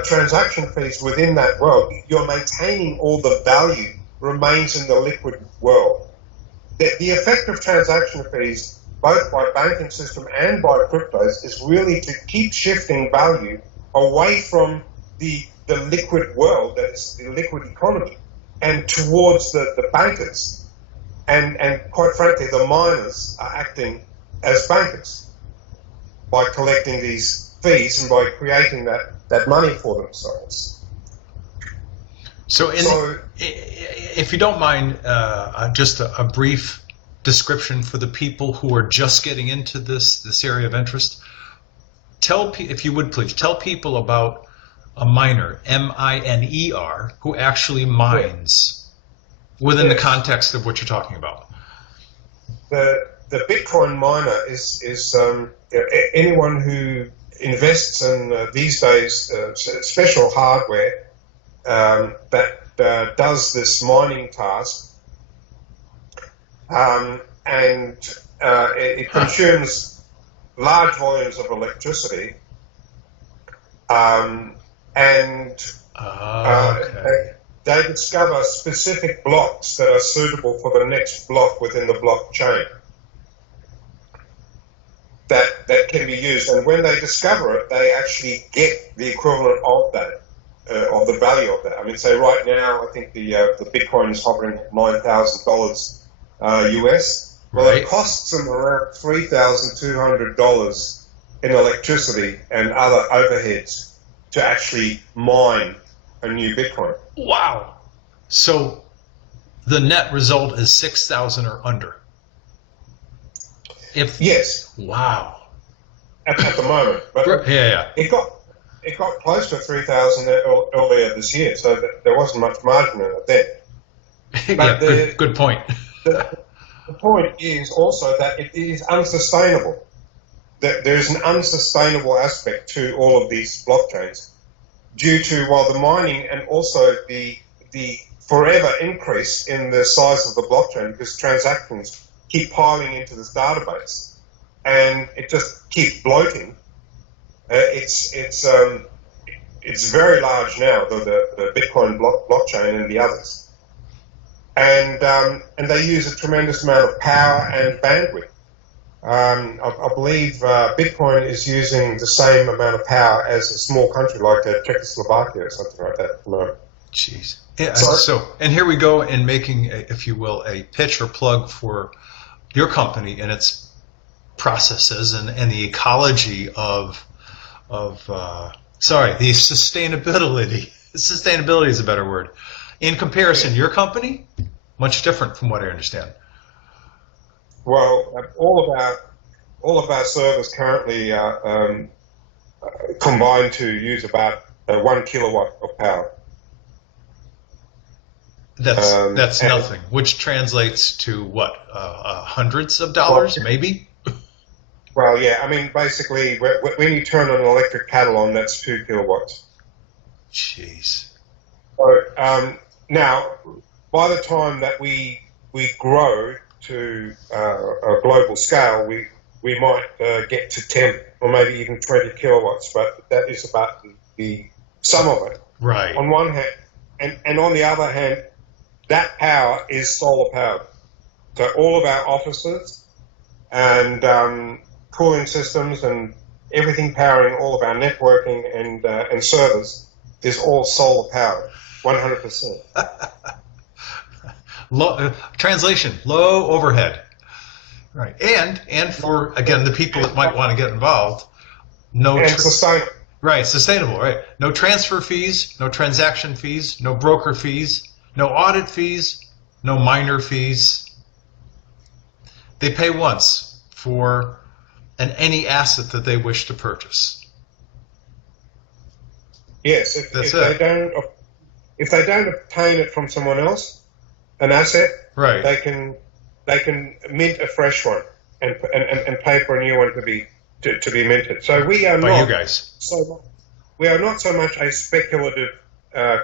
transaction fees within that world, you're maintaining all the value remains in the liquid world. The effect of transaction fees, both by banking system and by cryptos, is really to keep shifting value away from the liquid world, that is the liquid economy, and towards the bankers. And quite frankly, the miners are acting as bankers by collecting these fees and by creating that money for themselves. So if you don't mind, just a brief description for the people who are just getting into this area of interest. If you would please, tell people about a miner, M-I-N-E-R, who actually mines within the context of what you're talking about. The Bitcoin miner is anyone who invests in these days special hardware that does this mining task, and it consumes large volumes of electricity, they discover specific blocks that are suitable for the next block within the blockchain that can be used. And when they discover it, they actually get the equivalent of that, of the value of that. I mean, say right now, I think the Bitcoin is hovering at $9,000 US. Well, right. It costs them around $3,200 in electricity and other overheads to actually mine a new Bitcoin. Wow. So the net result is 6,000 or under. Yes. Wow. At the moment, but yeah. It got close to 3,000 earlier this year, so there wasn't much margin in it then. But yeah, good point. The point is also that it is unsustainable. That there's an unsustainable aspect to all of these blockchains due to, well, the mining and also the forever increase in the size of the blockchain, because transactions keep piling into this database and it just keeps bloating. It's very large now, the Bitcoin blockchain and the others, and they use a tremendous amount of power and bandwidth. I believe Bitcoin is using the same amount of power as a small country like Czechoslovakia or something like that at the moment. Jeez. Yeah, so, and here we go in making, if you will, a pitch or plug for your company and its processes and the ecology of the sustainability. Sustainability is a better word. In comparison, your company, much different from what I understand. Well, all of our servers currently are combined to use about 1 kilowatt of power. That's nothing, which translates to what, hundreds of dollars, maybe? Well, yeah, I mean, basically, when you turn an electric kettle on, that's 2 kilowatts. Jeez. So now, by the time that we grow to a global scale, we might get to 10 or maybe even 20 kilowatts, but that is about the sum of it. Right. On one hand, and on the other hand, that power is solar powered. So all of our offices and cooling systems and everything powering all of our networking and servers is all solar powered, 100%. Translation: low overhead. Right, and for again the people that might want to get involved, sustainable. Right, sustainable. Right, no transfer fees, no transaction fees, no broker fees, no audit fees, no minor fees. They pay once for any asset that they wish to purchase. Yes, if they don't obtain it from someone else, an asset, right, they can mint a fresh one and pay for a new one to be minted. So we are by not you guys. We are not so much a speculative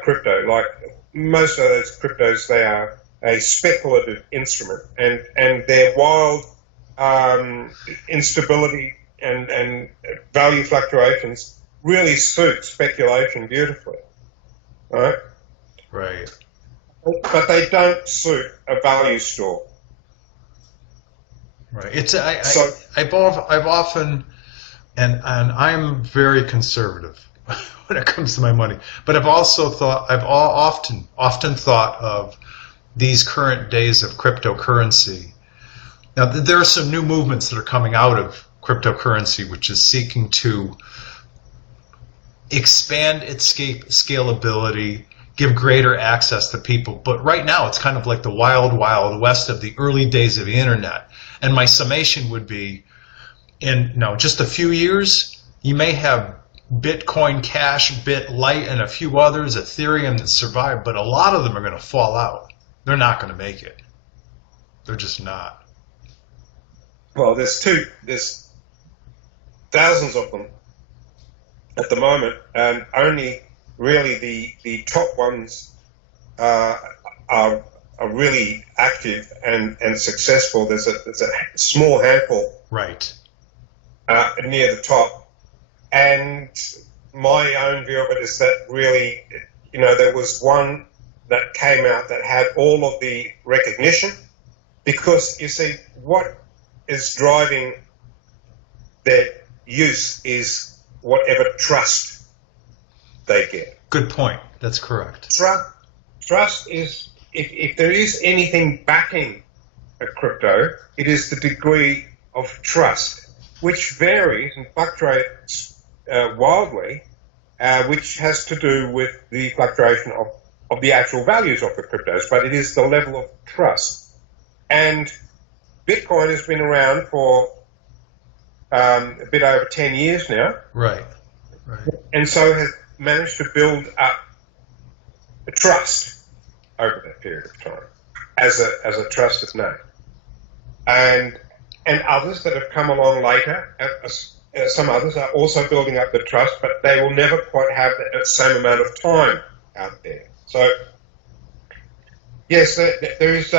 crypto. Like most of those cryptos, they are a speculative instrument, and their wild instability and value fluctuations really suit speculation beautifully, right? Right. But they don't suit a value store. Right. I've often, and I'm very conservative when it comes to my money, but I've often thought of these current days of cryptocurrency. Now, there are some new movements that are coming out of cryptocurrency, which is seeking to expand its scalability, give greater access to people. But right now, it's kind of like the wild, wild west of the early days of the internet. And my summation would be, in just a few years, you may have Bitcoin Cash, BitLite, and a few others, Ethereum, that survive, but a lot of them are going to fall out. They're not going to make it. They're just not. Well, there's thousands of them at the moment, and only really the top ones are really active and successful. There's a small handful, right, near the top, and my own view of it is that really, there was one that came out that had all of the recognition, because you see what is driving their use is whatever trust they get. Good point. That's correct. Trust is, if there is anything backing a crypto, it is the degree of trust, which varies and fluctuates wildly, which has to do with the fluctuation of the actual values of the cryptos, but it is the level of trust. And Bitcoin has been around for a bit over 10 years now. Right. And so has managed to build up a trust over that period of time as a trusted name. And others that have come along later, some others are also building up the trust, but they will never quite have the same amount of time out there. So, yes, there is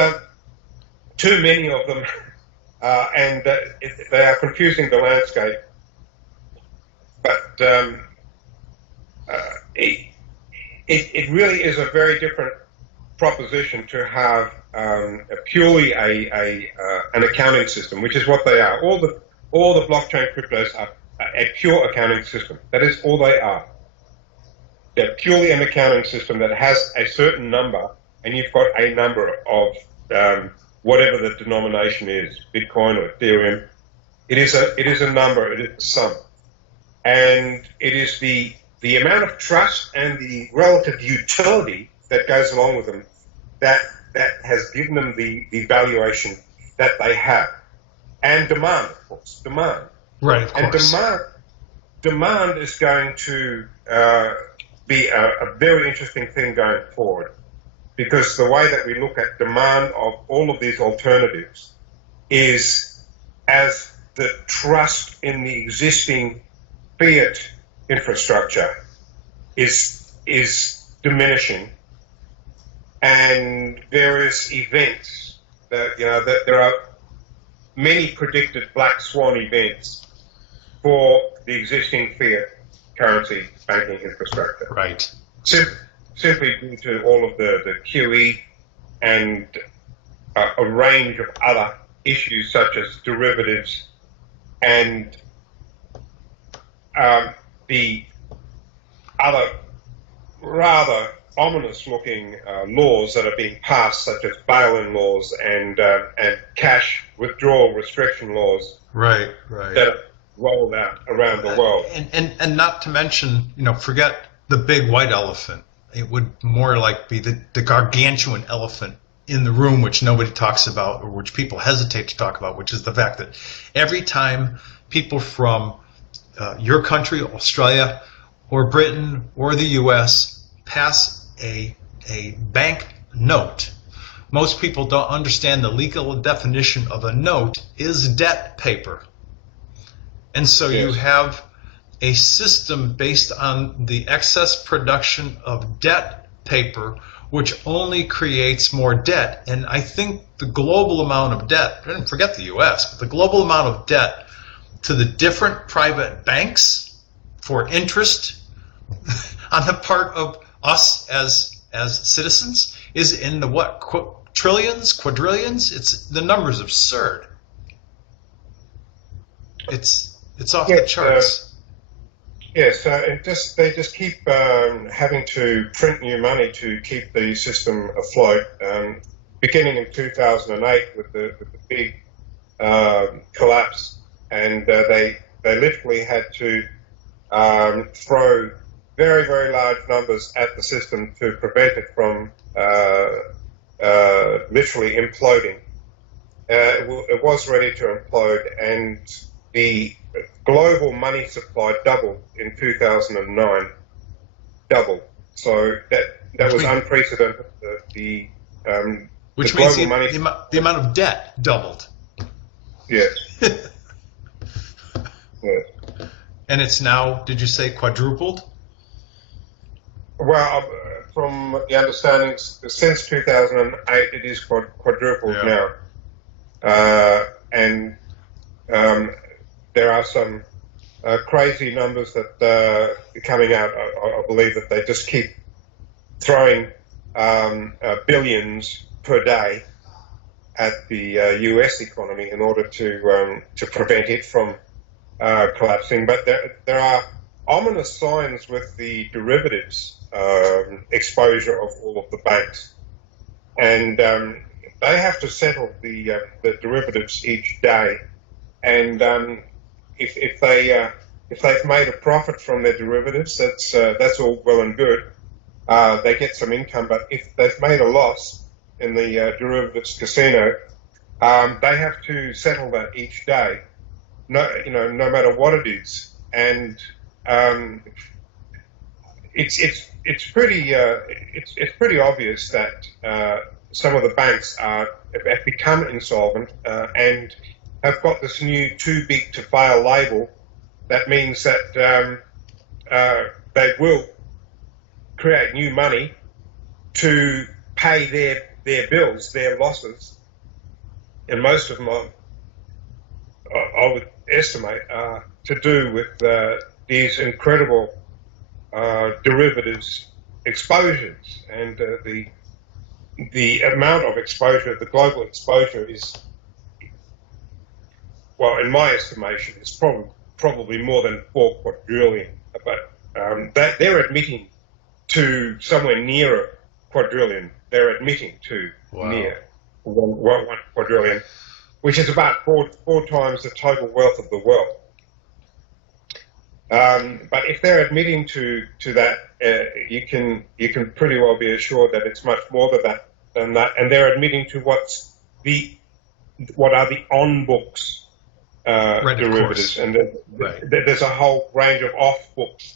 too many of them, and they are confusing the landscape. But it really is a very different proposition to have purely an accounting system, which is what they are. All the blockchain cryptos are a pure accounting system. That is all they are. They're purely an accounting system that has a certain number, and you've got a number of whatever the denomination is, Bitcoin or Ethereum. It is a number. It is a sum, and it is the amount of trust and the relative utility that goes along with them that has given them the valuation that they have. And demand, of course, demand. Right, of course. And demand is going to be a very interesting thing going forward, because the way that we look at demand of all of these alternatives is as the trust in the existing fiat infrastructure is diminishing, and various events that there are many predicted black swan events for the existing fiat currency banking infrastructure. Right. Simply due to all of the QE and a range of other issues such as derivatives and the other rather ominous-looking laws that are being passed, such as bail-in laws and cash withdrawal restriction laws. Right. That are rolled out around the world. And not to mention, forget the big white elephant. It would more like be the gargantuan elephant in the room, which nobody talks about, or which people hesitate to talk about, which is the fact that every time people from your country, Australia, or Britain, or the U.S. pass a bank note, most people don't understand the legal definition of a note is debt paper. And so Yes. you have a system based on the excess production of debt paper, which only creates more debt. And I think the global amount of debt, and forget the U.S., but the global amount of debt to the different private banks for interest on the part of us as citizens is in the trillions, quadrillions. The number's absurd. It's off the charts. Yes, they just keep having to print new money to keep the system afloat. Beginning in 2008 with the big collapse, and they literally had to throw very, very large numbers at the system to prevent it from literally imploding. It was ready to implode, and the global money supply doubled in 2009. Doubled. So that was unprecedented. Which means the amount of debt doubled. Yes. Yes. And it's now, did you say quadrupled? Well, from the understanding, since 2008, it is quadrupled now. And there are some crazy numbers that are coming out. I believe that they just keep throwing billions per day at the U.S. economy in order to prevent it from collapsing. But there are ominous signs with the derivatives exposure of all of the banks, and they have to settle the derivatives each day. And if they've made a profit from their derivatives, that's all well and good. They get some income, but if they've made a loss in the derivatives casino, they have to settle that each day. No matter what it is, and it's pretty obvious that some of the banks have become insolvent and have got this new too big to fail label. That means that they will create new money to pay their bills, their losses, and most of them I would estimate to do with these incredible derivatives exposures, and the amount of exposure, the global exposure is, well, in my estimation, is probably more than 4 quadrillion. But they're admitting to somewhere near a quadrillion. They're admitting to near 1 quadrillion, which is about four times the total wealth of the world. But if they're admitting to that, you can pretty well be assured that it's much more than that, and they're admitting to what are the on books Right, of derivatives, course. and Right. there's a whole range of off books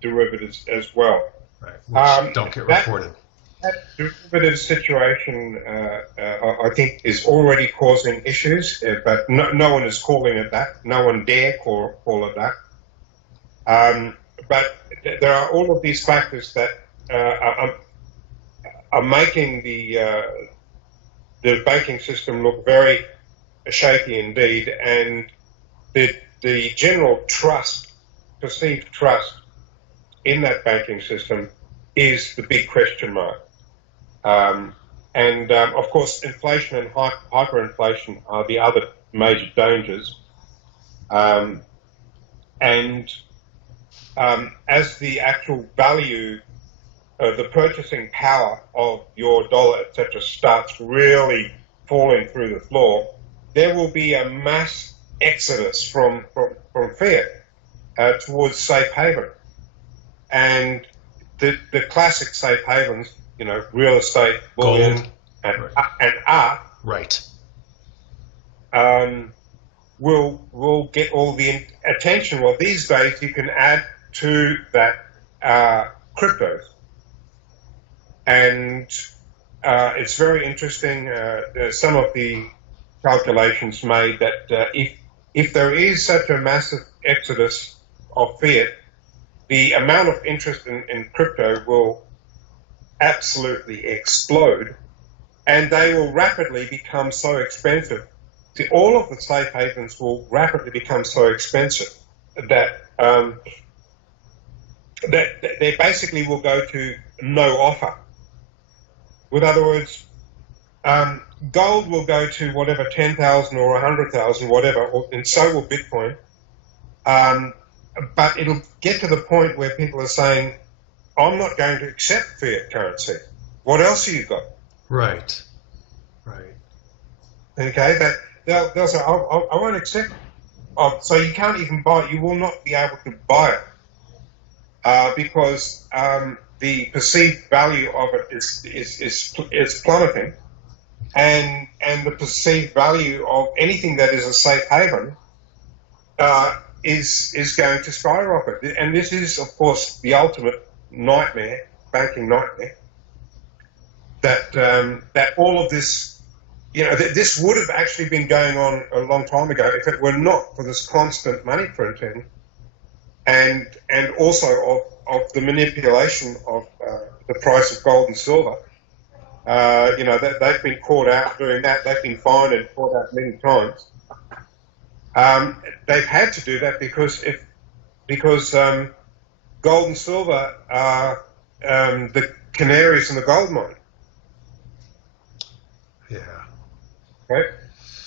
derivatives as well. Right. Which don't get reported. That derivative situation, I think, is already causing issues, but no one is calling it that. No one dare call it that. But there are all of these factors that are making the banking system look very shaky indeed, and the general perceived trust in that banking system is the big question mark. Of course, inflation and hyperinflation are the other major dangers. As the actual value, the purchasing power of your dollar, etc., starts really falling through the floor, there will be a mass exodus from fiat towards safe haven. And the classic safe havens, real estate, bullion, Gold. and art, Right. will get all the attention. Well, these days you can add to that cryptos, and it's very interesting. Some of the calculations made that if there is such a massive exodus of fiat, the amount of interest in crypto will absolutely explode, and they will rapidly become so expensive. All of the safe havens will rapidly become so expensive that they basically will go to no offer. With other words, gold will go to whatever, 10,000 or 100,000, whatever, and so will Bitcoin. But it'll get to the point where people are saying, I'm not going to accept fiat currency. What else have you got? Right. Okay, they'll say, I won't accept it. So you can't even buy it. You will not be able to buy it because the perceived value of it is plummeting, and the perceived value of anything that is a safe haven is going to skyrocket. And this is, of course, the ultimate nightmare, banking nightmare, that all of this, this would have actually been going on a long time ago if it were not for this constant money printing and also of the manipulation of the price of gold and silver. They've been caught out doing that. They've been fined and caught out many times. They've had to do that because gold and silver are the canaries in the gold mine. Yeah. Right?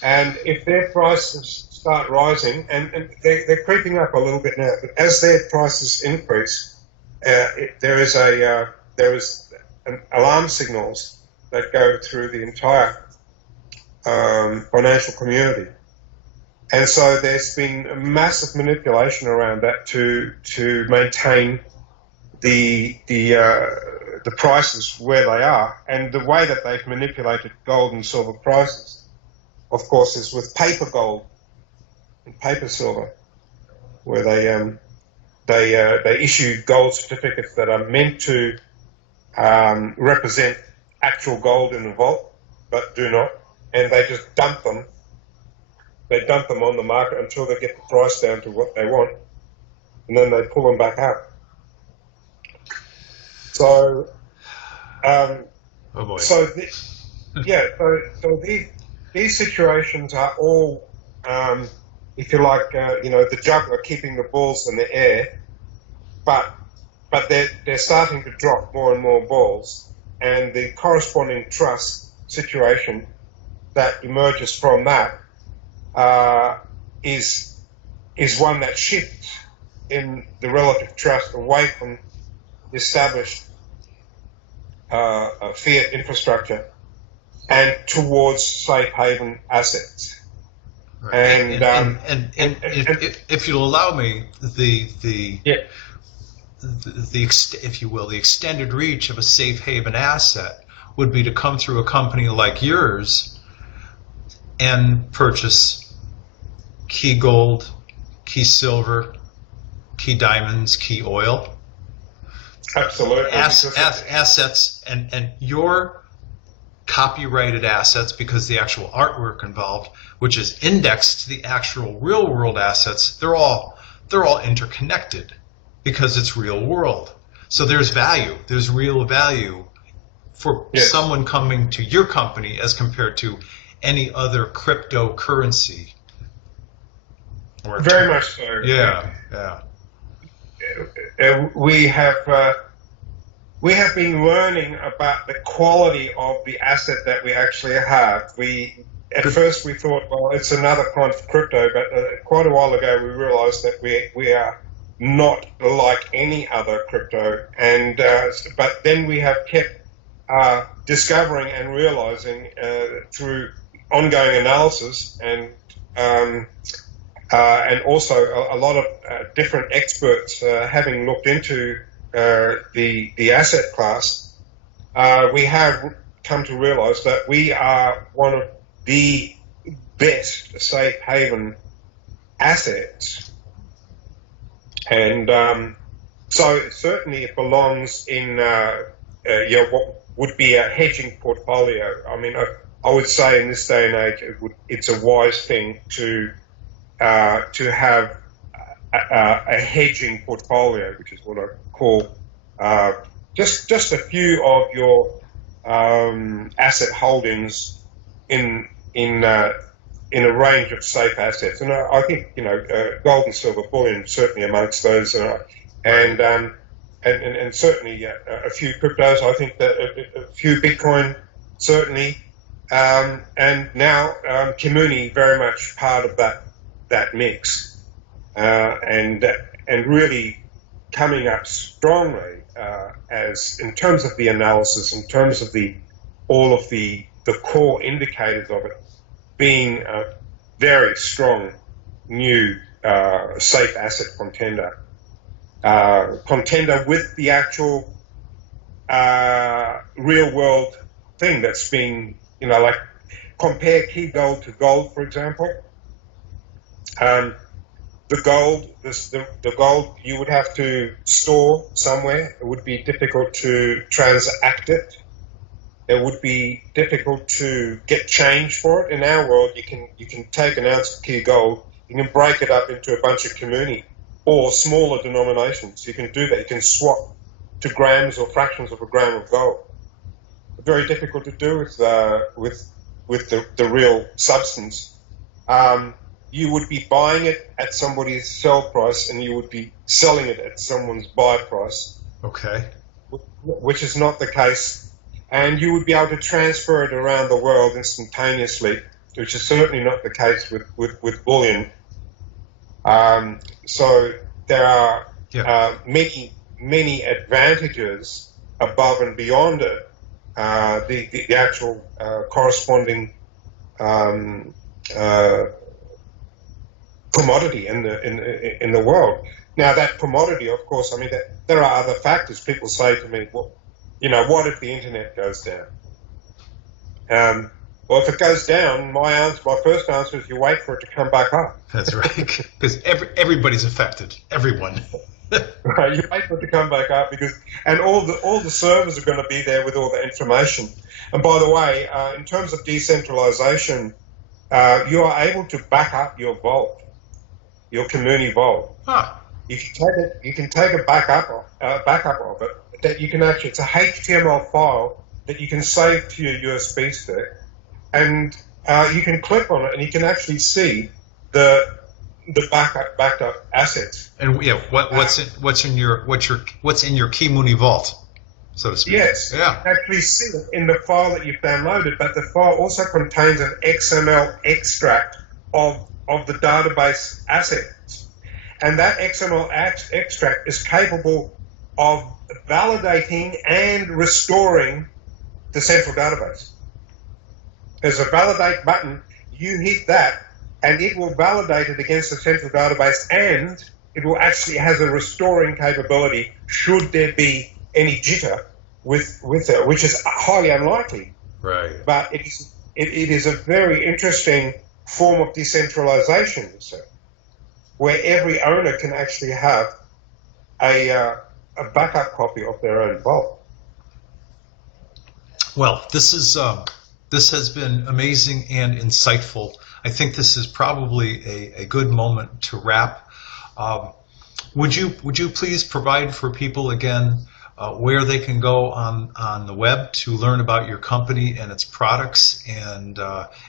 And if their prices start rising, and they're creeping up a little bit now, but as their prices increase, there is alarm signals that go through the entire financial community. And so there's been a massive manipulation around that to maintain the prices where they are. And the way that they've manipulated gold and silver prices, of course, is with paper gold and paper silver, where they issue gold certificates that are meant to represent actual gold in the vault, but do not, and they just dump them. They dump them on the market until they get the price down to what they want, and then they pull them back out. So, Oh boy. so these situations are all, if you like, the juggler keeping the balls in the air, but they're starting to drop more and more balls, and the corresponding trust situation that emerges from that is one that shifts in the relative trust away from established fiat infrastructure and towards safe haven assets. Right. And If you'll allow me, yeah, if you will, the extended reach of a safe haven asset would be to come through a company like yours and purchase key gold, key silver, key diamonds, key oil, absolutely. assets, and your copyrighted assets, because the actual artwork involved, which is indexed to the actual real world assets, they're all interconnected because it's real world. So there's value. There's real value for someone coming to your company as compared to any other cryptocurrency. Very much so. Yeah. We have been learning about the quality of the asset that we actually have. At first we thought, well, it's another kind of crypto, but quite a while ago we realized that we are not like any other crypto. And but then we have kept discovering and realizing through ongoing analysis and also a lot of different experts having looked into the asset class, we have come to realize that we are one of the best safe haven assets. And so certainly it belongs in what would be a hedging portfolio. I mean, I would say in this day and age it's a wise thing to have a hedging portfolio, which is what I call just a few of your asset holdings in a range of safe assets. And I think gold and silver bullion certainly amongst those, and certainly a few cryptos. I think that a few Bitcoin certainly, and now kiMuni very much part of that mix, and really coming up strongly as in terms of the analysis, in terms of all of the core indicators of it being a very strong new safe asset contender with the actual real world thing that's been, like compare key gold to gold, for example. The gold you would have to store somewhere. It would be difficult to transact it. It would be difficult to get change for it. In our world, you can take an ounce of key gold, you can break it up into a bunch of kiMuni or smaller denominations. You can do that. You can swap to grams or fractions of a gram of gold. Very difficult to do with the real substance. You would be buying it at somebody's sell price, and you would be selling it at someone's buy price. Okay. Which is not the case. And you would be able to transfer it around the world instantaneously, which is certainly not the case with bullion. So there are many advantages above and beyond it. The actual corresponding commodity in the world. Now that commodity, of course, I mean there are other factors. People say to me, well, what if the internet goes down? Well, if it goes down, my first answer is you wait for it to come back up. That's right, because everybody's affected. Everyone. Right, you wait for it to come back up and all the servers are going to be there with all the information. And by the way, in terms of decentralization, you are able to back up your vault, your kiMuni vault. Huh. You can take a backup of it. That you can actually, it's a HTML file that you can save to your USB stick, and you can click on it, and you can actually see the backed up assets. And what's in your kiMuni vault, so to speak? Yes, yeah. You can actually see it in the file that you've downloaded, but the file also contains an XML extract of the database assets, and that XML extract is capable of validating and restoring the central database. There's a validate button. You hit that, and it will validate it against the central database, and it will actually has a restoring capability should there be any jitter with it, which is highly unlikely. Right. But it is a very interesting form of decentralization, so, where every owner can actually have a backup copy of their own vault. Well, this has been amazing and insightful. I think this is probably a good moment to wrap. Would you please provide for people again where they can go on the web to learn about your company and its products, and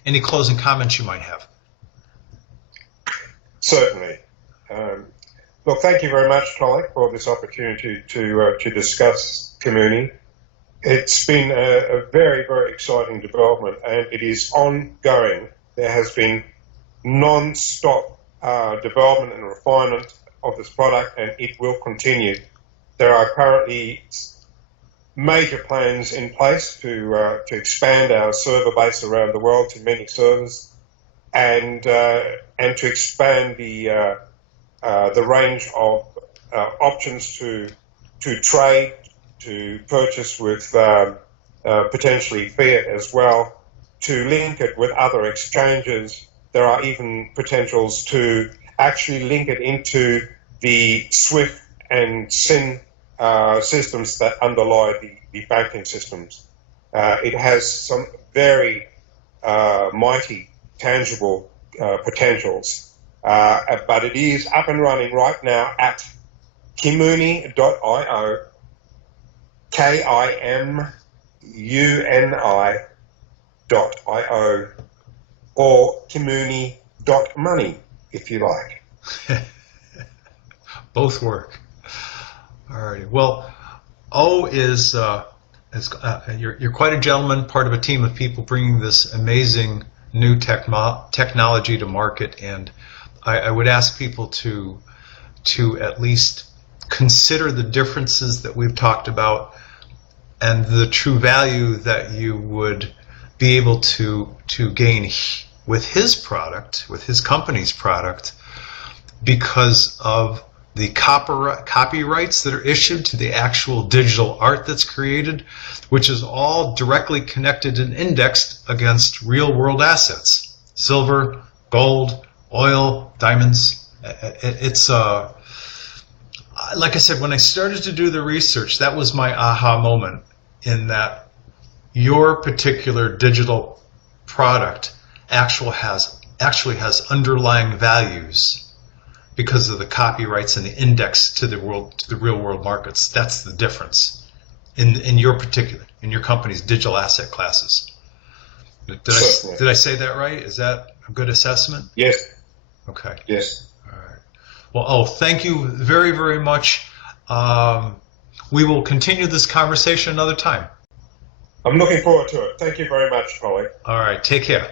any closing comments you might have? Certainly. Look, thank you very much, Tolek, for this opportunity to discuss kiMuni. It's been a very, very exciting development, and it is ongoing. There has been non-stop development and refinement of this product, and it will continue. There are currently major plans in place to expand our server base around the world to many servers, and to expand the range of options to trade, to purchase with potentially fiat as well, to link it with other exchanges. There are even potentials to actually link it into the SWIFT and SYN systems that underlie the banking systems. It has some very mighty, tangible potentials, but it is up and running right now at kiMuni.io, KIMUNI.io, or kiMuni.money, if you like. Both work. All righty. Well, you're quite a gentleman, part of a team of people bringing this amazing new technology to market, and I would ask people to at least consider the differences that we've talked about and the true value that you would be able to gain with his product, with his company's product, because of the copyrights that are issued to the actual digital art that's created, which is all directly connected and indexed against real-world assets: silver, gold, oil, diamonds. It's like I said, when I started to do the research, that was my aha moment, in that your particular digital product actually has underlying values because of the copyrights and the index to the real world markets. That's the difference in your company's digital asset classes. Did I say that right? Is that a good assessment? Yes. Okay. Yes. All right. Well, thank you very, very much. We will continue this conversation another time. I'm looking forward to it. Thank you very much, Tolek. All right. Take care.